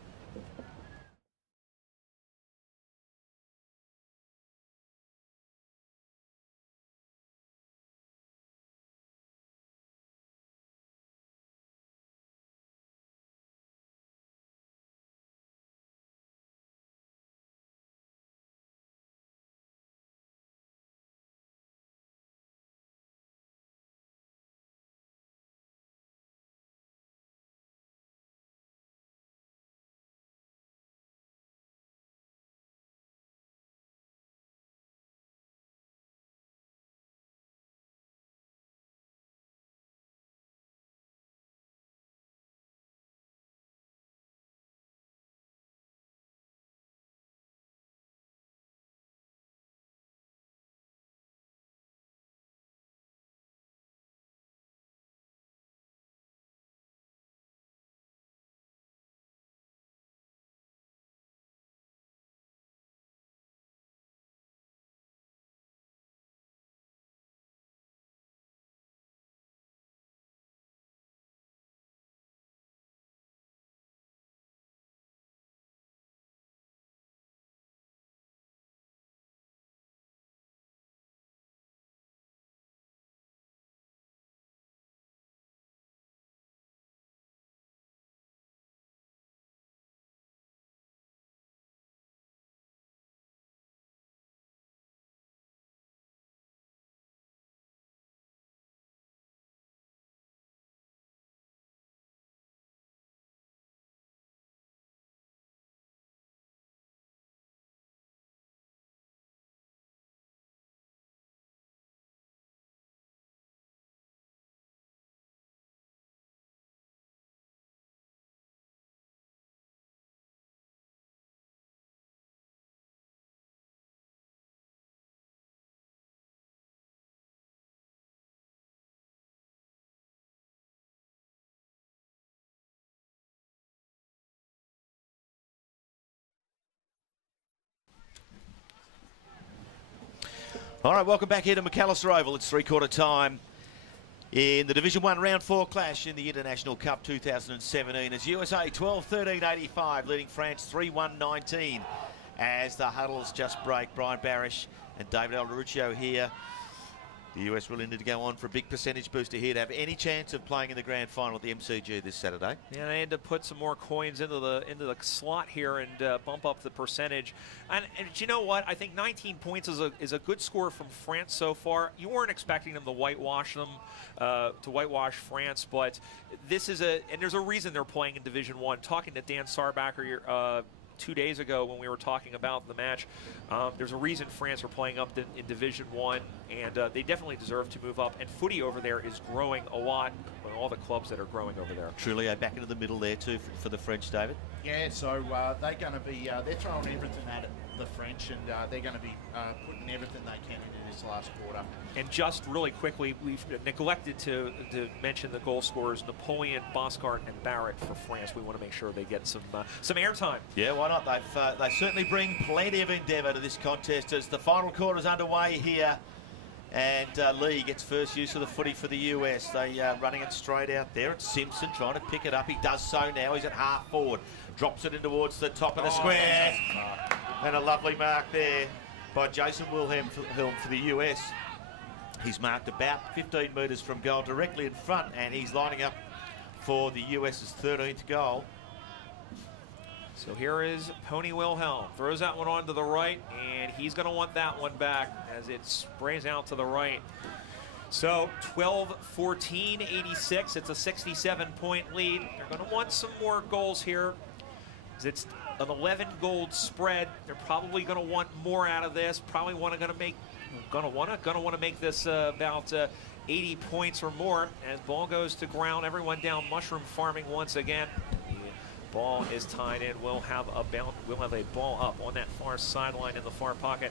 All right, welcome back here to McAllister Oval. It's 3-quarter time in the Division 1 Round 4 clash in the International Cup 2017 as USA 12-13-85 leading France 3-1-19 as the huddles just break. Brian Barish and David Alderuccio here. The US really need to go on for a big percentage booster here to have any chance of playing in the grand final at the MCG this Saturday. Yeah, they had to put some more coins into the slot here and bump up the percentage. And you know what? I think 19 points is a good score from France so far. You weren't expecting them to whitewash France, but this is and there's a reason they're playing in Division 1. Talking to Dan Sarbacker 2 days ago when we were talking about the match, there's a reason France are playing up in Division 1, and they definitely deserve to move up. And footy over there is growing a lot with all the clubs that are growing over there. Trulio back into the middle there too for the French, David. Yeah, so they're going to be, they're throwing everything at it, the French, and they're going to be putting everything they can into this last quarter. And just really quickly, we've neglected to mention the goal scorers, Napoleon, Boscart, and Barrett for France. We want to make sure they get some airtime. Yeah, why not? They certainly bring plenty of endeavour to this contest as the final quarter is underway here And Lee gets first use of the footy for the US. They running it straight out there. It's Simpson trying to pick it up. He does so now. He's at half forward. Drops it in towards the top of the square. And a lovely mark there by Jason Wilhelm for the US. He's marked about 15 metres from goal, directly in front, and he's lining up for the US's 13th goal. So here is Pony Wilhelm. Throws that one on to the right, and he's going to want that one back as it sprays out to the right. So 12-14, 86. It's a 67-point lead. They're going to want some more goals here. It's an 11-goal spread. They're probably going to want more out of this. Probably want to make this about 80 points or more. As ball goes to ground, everyone down mushroom farming once again. The ball is tied in. We'll have a ball up on that far sideline in the far pocket.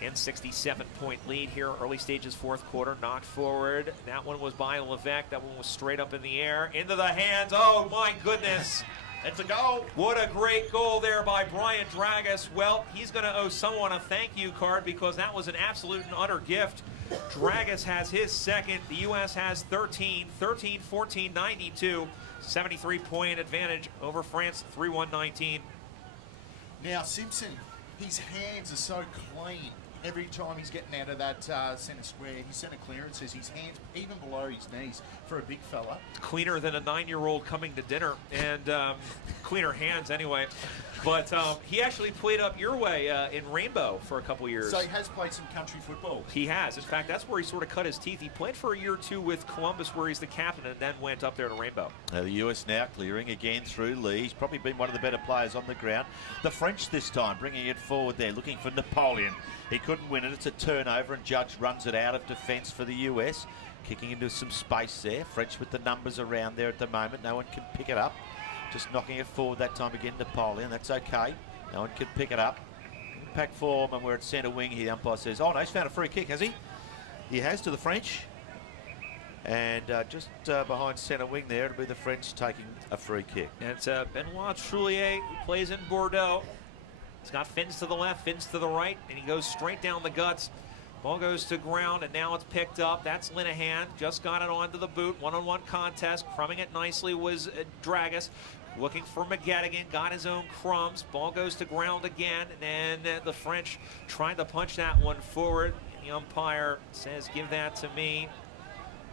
67-point lead here, early stages, fourth quarter. Knocked forward. That one was by Levesque. That one was straight up in the air. Into the hands. Oh, my goodness. It's a goal. What a great goal there by Brian Dragas. Well, he's going to owe someone a thank you card because that was an absolute and utter gift. Dragas has his second. The U.S. has 13, 14, 92. 73-point advantage over France, 3-1-19. Now, Simpson, his hands are so clean. Every time he's getting out of that centre square, his centre clearances, his hands even below his knees for a big fella. Cleaner than a 9-year-old coming to dinner, and cleaner hands anyway. But he actually played up your way in Rainbow for a couple years. So he has played some country football. He has. In fact, that's where he sort of cut his teeth. He played for a year or two with Columbus, where he's the captain, and then went up there to Rainbow. The US now clearing again through Lee. He's probably been one of the better players on the ground. The French this time bringing it forward there, looking for Napoleon. He couldn't win it. It's a turnover, and Judge runs it out of defence for the US. Kicking into some space there. French with the numbers around there at the moment. No one can pick it up. Just knocking it forward that time again, Napoleon. That's okay. No one can pick it up. Impact form, and we're at centre wing here. The umpire says, oh no, he's found a free kick, has he? He has, to the French. And just behind centre wing there, it'll be the French taking a free kick. And it's Benoit Trullier, who plays in Bordeaux. He's got fins to the left, fins to the right, and he goes straight down the guts. Ball goes to ground, and now it's picked up. That's Linehan. Just got it onto the boot. One-on-one contest. Crumbing it nicely was Dragas. Looking for McGettigan. Got his own crumbs. Ball goes to ground again, and then the French trying to punch that one forward. The umpire says, give that to me.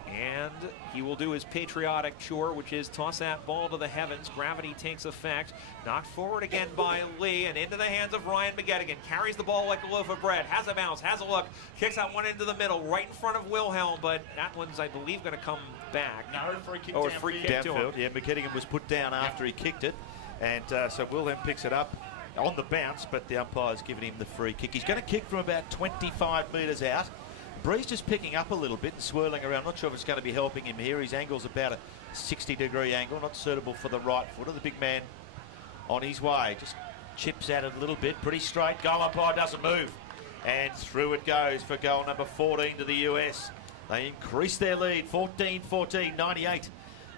And he will do his patriotic chore, which is toss that ball to the heavens. Gravity takes effect. Knocked forward again by Lee, and into the hands of Ryan McGettigan. Carries the ball like a loaf of bread. Has a bounce, has a look. Kicks that one into the middle, right in front of Wilhelm, but that one's, I believe, going to come back. No, free kick Oh, a free kick to him. Yeah, McGettigan was put down after he kicked it. And so Wilhelm picks it up on the bounce, but the umpire's given him the free kick. He's going to kick from about 25 metres out. Breeze just picking up a little bit and swirling around. Not sure if it's going to be helping him here. His angle's about a 60-degree angle, not suitable for the right footer. The big man on his way. Just chips at it a little bit. Pretty straight. Goal umpire doesn't move. And through it goes for goal number 14 to the US. They increase their lead. 14-14, 98.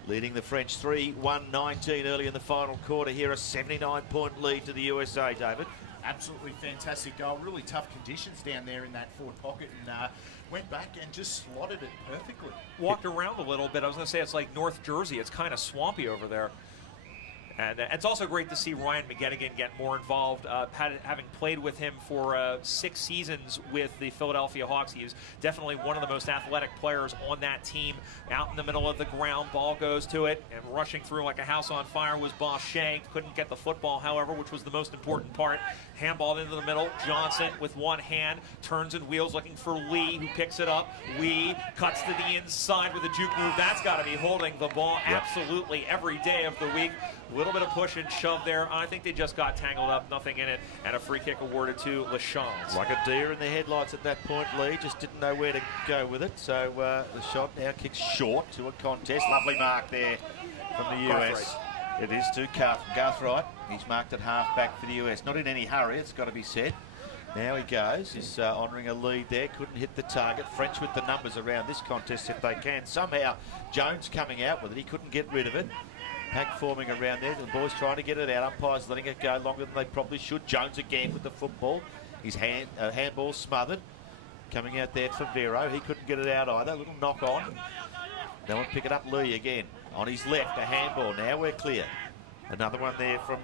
Leading the French 3-1-19 early in the final quarter here. A 79-point lead to the USA, David. Absolutely fantastic goal. Really tough conditions down there in that forward pocket, and went back and just slotted it perfectly. Walked around a little bit. I was going to say it's like North Jersey. It's kind of swampy over there. And it's also great to see Ryan McGettigan get more involved. Having played with him for 6 seasons with the Philadelphia Hawks, he is definitely one of the most athletic players on that team. Out in the middle of the ground, ball goes to it, and rushing through like a house on fire was Bosché. Couldn't get the football, however, which was the most important part. Handball into the middle. Johnson with one hand turns and wheels, looking for Lee, who picks it up. Lee cuts to the inside with a juke move. That's got to be holding the ball absolutely every day of the week. A little bit of push and shove there. I think they just got tangled up, nothing in it, and a free kick awarded to Lachance. Like a deer in the headlights at that point, Lee just didn't know where to go with it. So the shot now kicks short to a contest. Lovely mark there from the US. It is to Garthright. He's marked at half back for the US. Not in any hurry, it's got to be said. Now he goes. He's honouring a lead there. Couldn't hit the target. French with the numbers around this contest if they can. Somehow Jones coming out with it. He couldn't get rid of it. Pack forming around there. The boys trying to get it out. Umpires letting it go longer than they probably should. Jones again with the football. His handball smothered. coming out there for Vero. He couldn't get it out either. A little knock on. No one pick it up. Lee again on his left. A handball. Now we're clear. Another one there from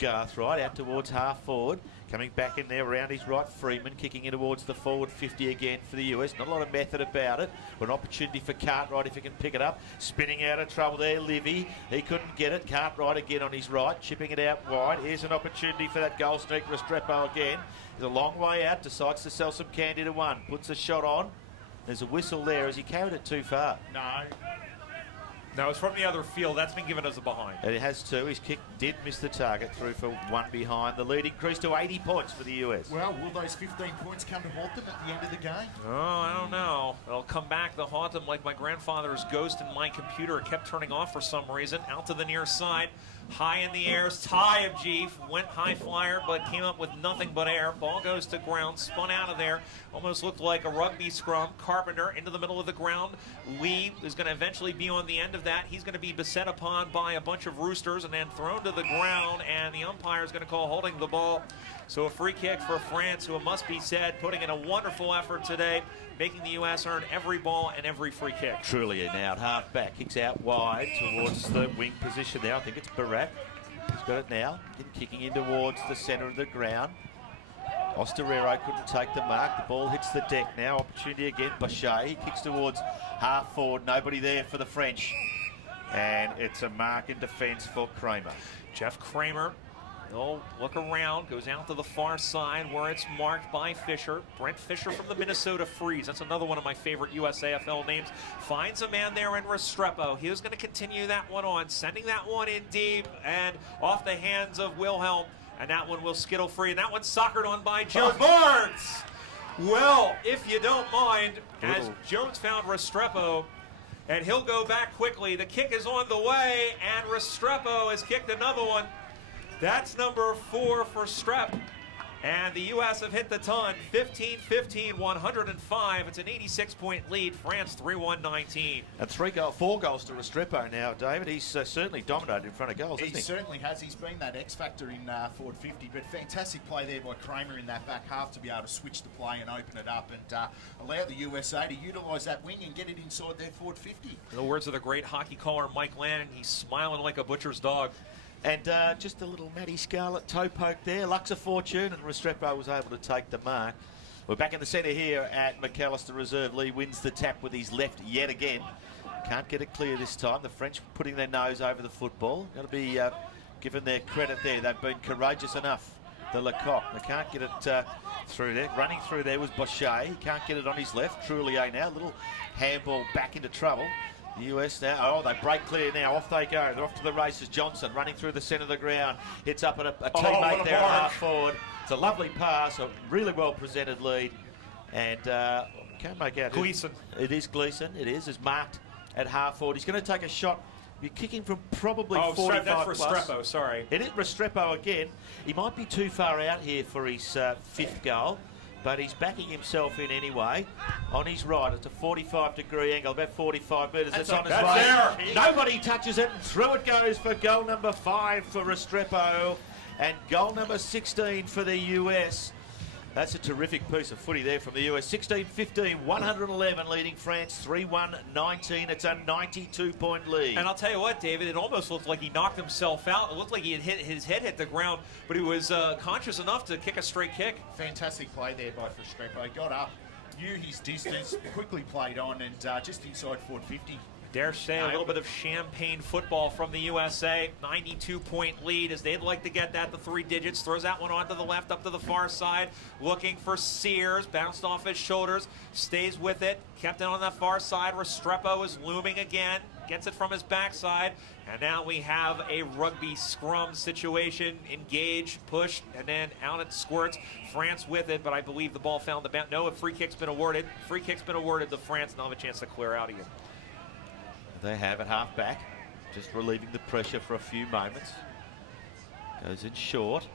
Garthright out towards half forward. Coming back in there around his right. Freeman kicking in towards the forward 50 again for the US. Not a lot of method about it. But an opportunity for Cartwright if he can pick it up. Spinning out of trouble there, Livy. He couldn't get it. Cartwright again on his right. Chipping it out wide. Here's an opportunity for that goal sneak. Restrepo again. He's a long way out. Decides to sell some candy to one. Puts a shot on. There's a whistle there. Has he carried it too far? No, it's from the other field. That's been given as a behind. And it has too. His kick did miss the target, through for one behind. The lead increased to 80 points for the US. Well, will those 15 points come to haunt them at the end of the game? Oh, I don't know. It'll come back to haunt them like my grandfather's ghost in my computer. It kept turning off for some reason. Out to the near side. High in the air. Ty of Jeef went high flyer, but came up with nothing but air. Ball goes to ground. Spun out of there. Almost looked like a rugby scrum. Carpenter into the middle of the ground. Lee is going to eventually be on the end of that. He's going to be beset upon by a bunch of Roosters and then thrown to the ground, and the umpire is going to call holding the ball. So a free kick for France, who, it must be said, putting in a wonderful effort today, making the U.S. earn every ball and every free kick. Truly now at half back. Kicks out wide towards the wing position there. I think it's Barak. He's got it now. Kicking in towards the centre of the ground. Osterero couldn't take the mark. The ball hits the deck now. Opportunity again. Boucher. He kicks towards half forward. Nobody there for the French. And it's a mark in defence for Kramer. Jeff Kramer, he'll look around, goes out to the far side where it's marked by Fisher. Brent Fisher from the Minnesota Freeze. That's another one of my favorite USAFL names. Finds a man there in Restrepo. He was going to continue that one on, sending that one in deep and off the hands of Wilhelm. And that one will skittle free. And that one's soccered on by Jared Barnes. Well, if you don't mind, as Jones found Restrepo, and he'll go back quickly. The kick is on the way, and Restrepo has kicked another one. That's number 4 for Strep. And the U.S. have hit the ton. 15-15, 105. It's an 86-point lead. France 3-1-19. And 4 goals to Restrepo now, David. He's certainly dominated in front of goals, hasn't he? He certainly has. He's been that X factor in forward 50. But fantastic play there by Kramer in that back half to be able to switch the play and open it up and allow the USA to utilise that wing and get it inside their forward 50. In the words of the great hockey caller Mike Lannon, he's smiling like a butcher's dog. And just a little Matty Scarlett toe poke there. Lux of fortune, and Restrepo was able to take the mark. We're back in the centre here at McAllister Reserve. Lee wins the tap with his left yet again. Can't get it clear this time. The French putting their nose over the football. Got to be given their credit there. They've been courageous enough. The Lecoq. They can't get it through there. Running through there was Boucher. He can't get it on his left. Troulier now. Little handball back into trouble. The US now, they break clear now. Off they go. They're off to the races. Johnson running through the centre of the ground. Hits up at a teammate there at half forward. It's a lovely pass, a really well presented lead. And can't make out. Gleeson. It is Gleeson. It is marked at half forward. He's going to take a shot. You're kicking from probably 45 that's for plus. Restrepo, sorry. It is Restrepo again. He might be too far out here for his 5th goal. But he's backing himself in anyway. On his right, it's a 45-degree angle, about 45 metres. It's on his right. There. Nobody touches it, and through it goes for goal number 5 for Restrepo, and goal number 16 for the US. That's a terrific piece of footy there from the US. 16-15, 111 leading France, 3-1-19. It's a 92-point lead. And I'll tell you what, David, it almost looked like he knocked himself out. It looked like he had his head hit the ground, but he was conscious enough to kick a straight kick. Fantastic play there by Restrepo. Got up, knew his distance, quickly played on, and just inside forward 50. Dare say a little bit of champagne football from the USA. 92-point lead as they'd like to get that to 3 digits. Throws that one onto the left, up to the far side. Looking for Sears. Bounced off his shoulders. Stays with it. Kept it on that far side. Restrepo is looming again. Gets it from his backside. And now we have a rugby scrum situation. Engaged, pushed, and then out it squirts. France with it, but I believe the ball found the bounce. No, a free kick's been awarded. Free kick's been awarded to France, and they'll have a chance to clear out again. They have it half back, just relieving the pressure for a few moments. Goes in short.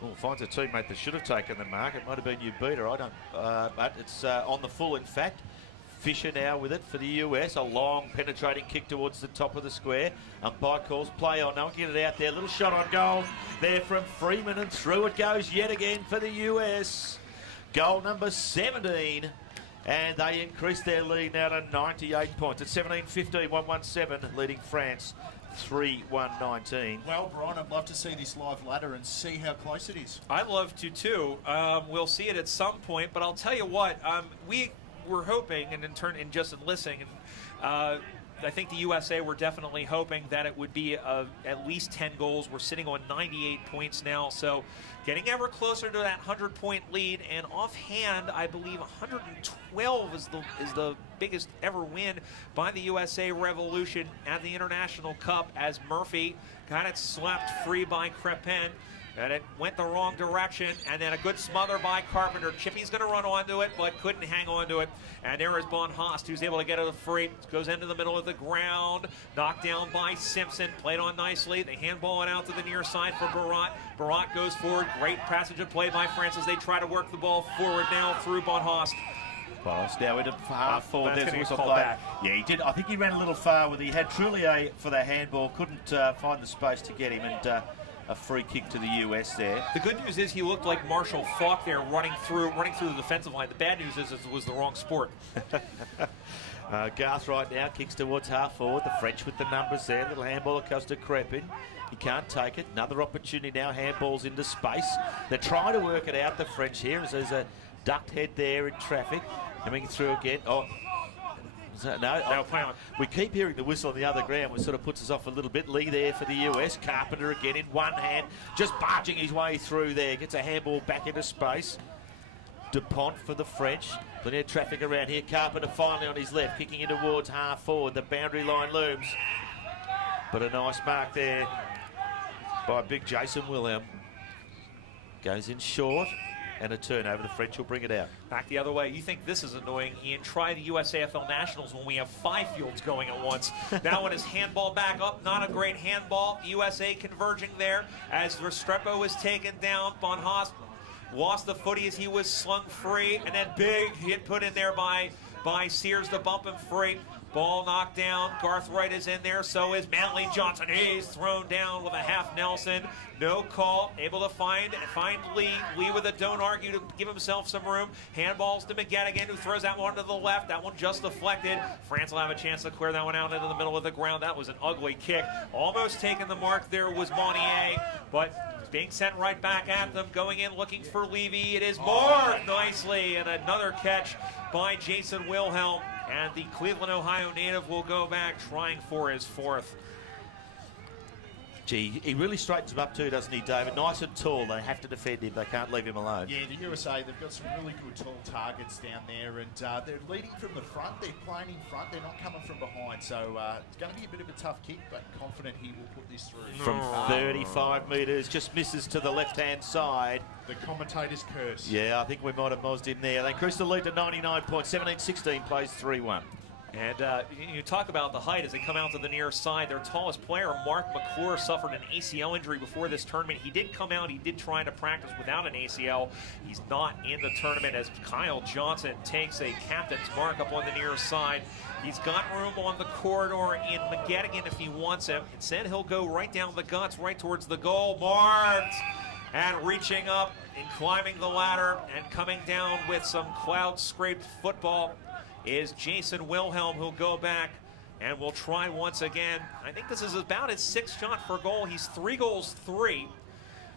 Oh, finds a teammate that should have taken the mark. It might have been Ubita, I don't. But it's on the full, in fact. Fisher now with it for the US. A long penetrating kick towards the top of the square. Umpire calls play on. No one can get it out there. Little shot on goal there from Freeman, and through it goes yet again for the US. Goal number 17. And they increase their lead now to 98 points. At 17-15, 1-1-7, leading France 3-1-19. Well, Brian, I'd love to see this live ladder and see how close it is. I'd love to too. We'll see it at some point, but I'll tell you what, we were hoping, and in just in listening, I think the USA were definitely hoping that it would be at least 10 goals. We're sitting on 98 points now, so getting ever closer to that 100-point lead. And offhand, I believe 112 is the biggest ever win by the USA Revolution at the International Cup, as Murphy got it slapped free by Crepin. And it went the wrong direction, and then a good smother by Carpenter. Chippy's going to run onto it, but couldn't hang onto it. And there is Bon Haast, who's able to get it free. Goes into the middle of the ground. Knocked down by Simpson. Played on nicely. They handball it out to the near side for Barat. Barat goes forward. Great passage of play by France as they try to work the ball forward now through Bon Haast. Boss now into half forward. That's There's gonna whistle get play. called back. Yeah, he did. I think he ran a little far with. He had Trulier for the handball. Couldn't find the space to get him, and a free kick to the US there. The good news is he looked like Marshall Faulk there running through the defensive line. The bad news is it was the wrong sport. Garth right now kicks towards half forward. The French with the numbers there. Little handball across to Crepin. He can't take it. Another opportunity now. Handballs into space. They're trying to work it out, the French here, as there's a ducked head there in traffic. Coming through again. We keep hearing the whistle on the other ground, which sort of puts us off a little bit. Lee there for the US. Carpenter again in one hand, just barging his way through there. Gets a handball back into space. Dupont for the French. Plenty of traffic around here. Carpenter finally on his left, kicking in towards half forward. The boundary line looms. But a nice mark there by big Jason Wilhelm. Goes in short. And a turnover. The French will bring it out. Back the other way. You think this is annoying, Ian? Try the USAFL Nationals when we have 5 fields going at once. That one is handball back up. Not a great handball. The USA converging there as Restrepo is taken down. Bon Haast lost the footy as he was slung free. And then big hit put in there by Sears to bump him free. Ball knocked down. Garth Wright is in there. So is Manly Johnson. He's thrown down with a half Nelson. No call. Able to find Lee. Lee with a don't argue to give himself some room. Handballs to McGettigan, who throws that one to the left. That one just deflected. France will have a chance to clear that one out into the middle of the ground. That was an ugly kick. Almost taking the mark there was Monnier, but being sent right back at them. Going in looking for Levy. It is marked nicely, and another catch by Jason Wilhelm. And the Cleveland, Ohio native will go back trying for his fourth. Gee, he really straightens them up too, doesn't he, David? Nice and tall. They have to defend him. They can't leave him alone. Yeah, the USA, they've got some really good tall targets down there, and they're leading from the front. They're playing in front. They're not coming from behind. So it's going to be a bit of a tough kick, but confident he will put this through. From 35 metres, just misses to the left-hand side. The commentator's curse. Yeah, I think we might have mozzed him there. They increase the lead to 99 points. 17-16 plays 3-1. And you talk about the height as they come out to the near side. Their tallest player, Mark McClure, suffered an ACL injury before this tournament. He did come out. He did try to practice without an ACL. He's not in the tournament as Kyle Johnson takes a captain's mark up on the near side. He's got room on the corridor in McGettigan if he wants him. Instead, he'll go right down the guts, right towards the goal. Marked! And reaching up and climbing the ladder and coming down with some cloud-scraped football is Jason Wilhelm, who'll go back and will try once again. I think this is about his 6th shot for goal. He's 3 goals, 3.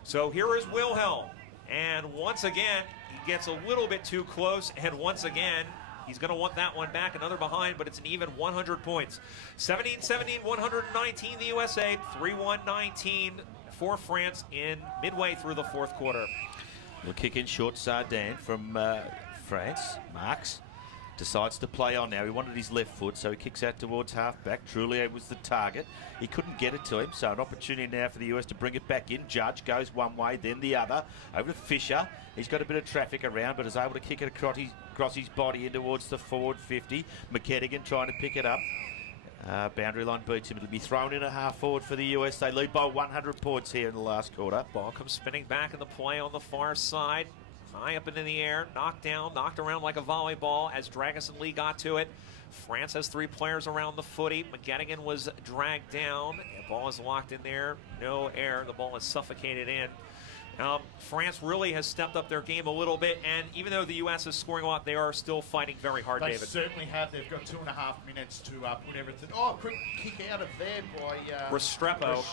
So here is Wilhelm. And once again, he gets a little bit too close. And once again, he's going to want that one back. Another behind, but it's an even 100 points. 17-17, 119 the USA. 3-1-19 for France in midway through the 4th quarter. We'll kick in short. Sardin from France. Marks. Decides to play on now. He wanted his left foot, so he kicks out towards half-back. Trulier was the target. He couldn't get it to him, so an opportunity now for the US to bring it back in. Judge goes one way, then the other. Over to Fisher. He's got a bit of traffic around, but is able to kick it across his body in towards the forward 50. McKettigan trying to pick it up. Boundary line beats him. It'll be thrown in a half forward for the US. They lead by 100 points here in the last quarter. Ball comes spinning back in the play on the far side. High up into the air, knocked down, knocked around like a volleyball as Dragusin Lee got to it. France has 3 players around the footy. McGettigan was dragged down. The ball is locked in there. No air. The ball is suffocated in. France really has stepped up their game a little bit, and even though the U.S. is scoring a lot, they are still fighting very hard, They David. certainly have. They've got 2.5 minutes to put everything. Oh, quick kick out of there by Restrepo.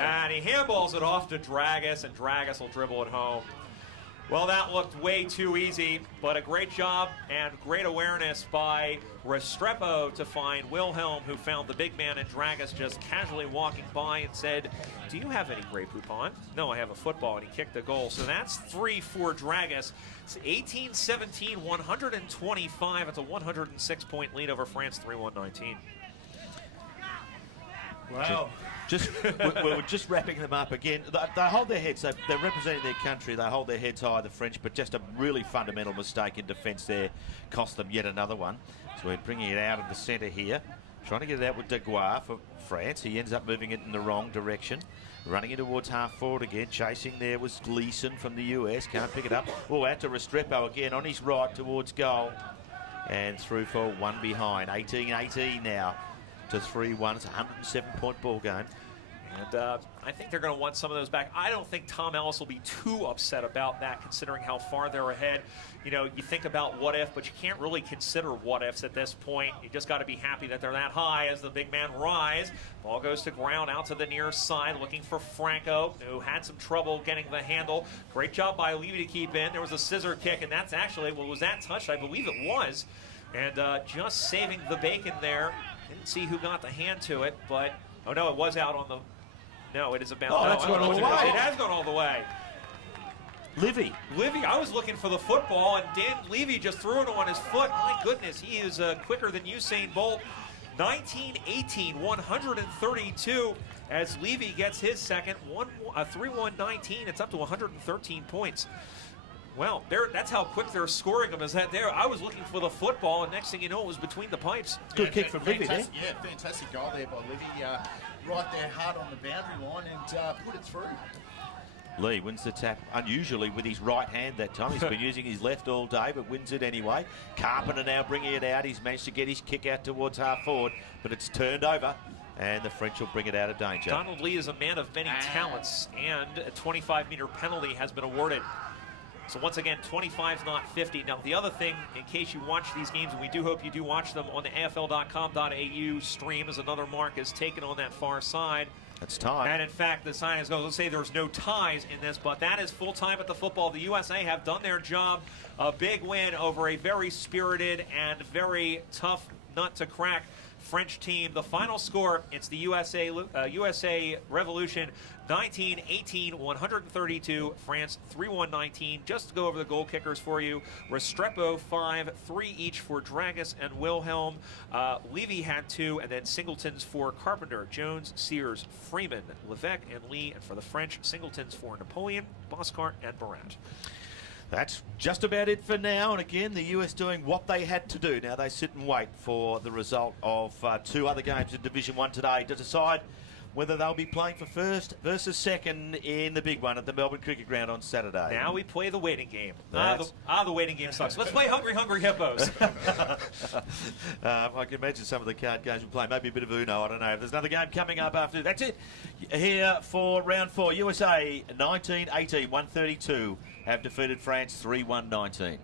And he handballs it off to Dragus, and Dragus will dribble it home. Well, that looked way too easy, but a great job and great awareness by Restrepo to find Wilhelm, who found the big man in Dragus just casually walking by and said, "Do you have any Grey Poupon?" "No, I have a football," and he kicked the goal. So that's 3 for Dragus. It's 18-17, 125. It's a 106-point lead over France, 3-1-19. Wow. We're just wrapping them up again. They hold their heads. They're representing their country. They hold their heads high, the French, but just a really fundamental mistake in defence there cost them yet another one. So we're bringing it out of the centre here, trying to get it out with Degois for France. He ends up moving it in the wrong direction. Running it towards half forward again. Chasing there was Gleeson from the US. Can't pick it up. Oh, out to Restrepo again on his right towards goal. And through for one behind. 18-18 now. To 3-1. It's a 107-point ball game. And I think they're going to want some of those back. I don't think Tom Ellis will be too upset about that, considering how far they're ahead. You know, you think about what if, but you can't really consider what ifs at this point. You just got to be happy that they're that high as the big man rise. Ball goes to ground out to the near side, looking for Franco, who had some trouble getting the handle. Great job by Levy to keep in. There was a scissor kick, and that's actually, well, was that touched? I believe it was. And just saving the bacon there. Didn't see who got the hand to it, but oh no, it was out on the. No, it is about. Oh, that's gone all the way. It has gone all the way. Livy, I was looking for the football, and Dan Levy just threw it on his foot. My goodness, he is quicker than Usain Bolt. 19-18, 132 as Levy gets his second. 3-1-19. It's up to 113 points. Well, that's how quick they're scoring them. Is that there? I was looking for the football, and next thing you know, it was between the pipes. good kick from Livy there. Yeah, fantastic goal there by Livy. Right there, hard on the boundary line, and put it through. Lee wins the tap unusually with his right hand that time. He's been using his left all day, but wins it anyway. Carpenter now bringing it out. He's managed to get his kick out towards half forward, but it's turned over, and the French will bring it out of danger. Donald Lee is a man of many talents, and a 25-meter penalty has been awarded. So once again, 25 not 50. Now the other thing, in case you watch these games, and we do hope you do watch them on the AFL.com.au stream, as another mark is taken on that far side. It's time. And in fact, the sign is going to say there's no ties in this, but that is full time at the football. The USA have done their job. A big win over a very spirited and very tough nut to crack French team. The final score, it's the USA Revolution 19-18, 132. France 3-1-19. Just to go over the goal kickers for you, Restrepo 5, 3 each for Dragus and Wilhelm. Levy had 2, and then Singletons for Carpenter, Jones, Sears, Freeman, Levesque, and Lee. And for the French, Singletons for Napoleon, Boscart, and Barat. That's just about it for now. And again, the US doing what they had to do. Now they sit and wait for the result of 2 other games in Division 1 today to decide whether they'll be playing for first versus second in the big one at the Melbourne Cricket Ground on Saturday. Now we play the waiting game. The waiting game sucks. Let's play Hungry Hungry Hippos. I can imagine some of the card games we play. Maybe a bit of Uno, I don't know. There's another game coming up after. That's it. Here for round 4. USA 19-18, 132 have defeated France 3-1-19.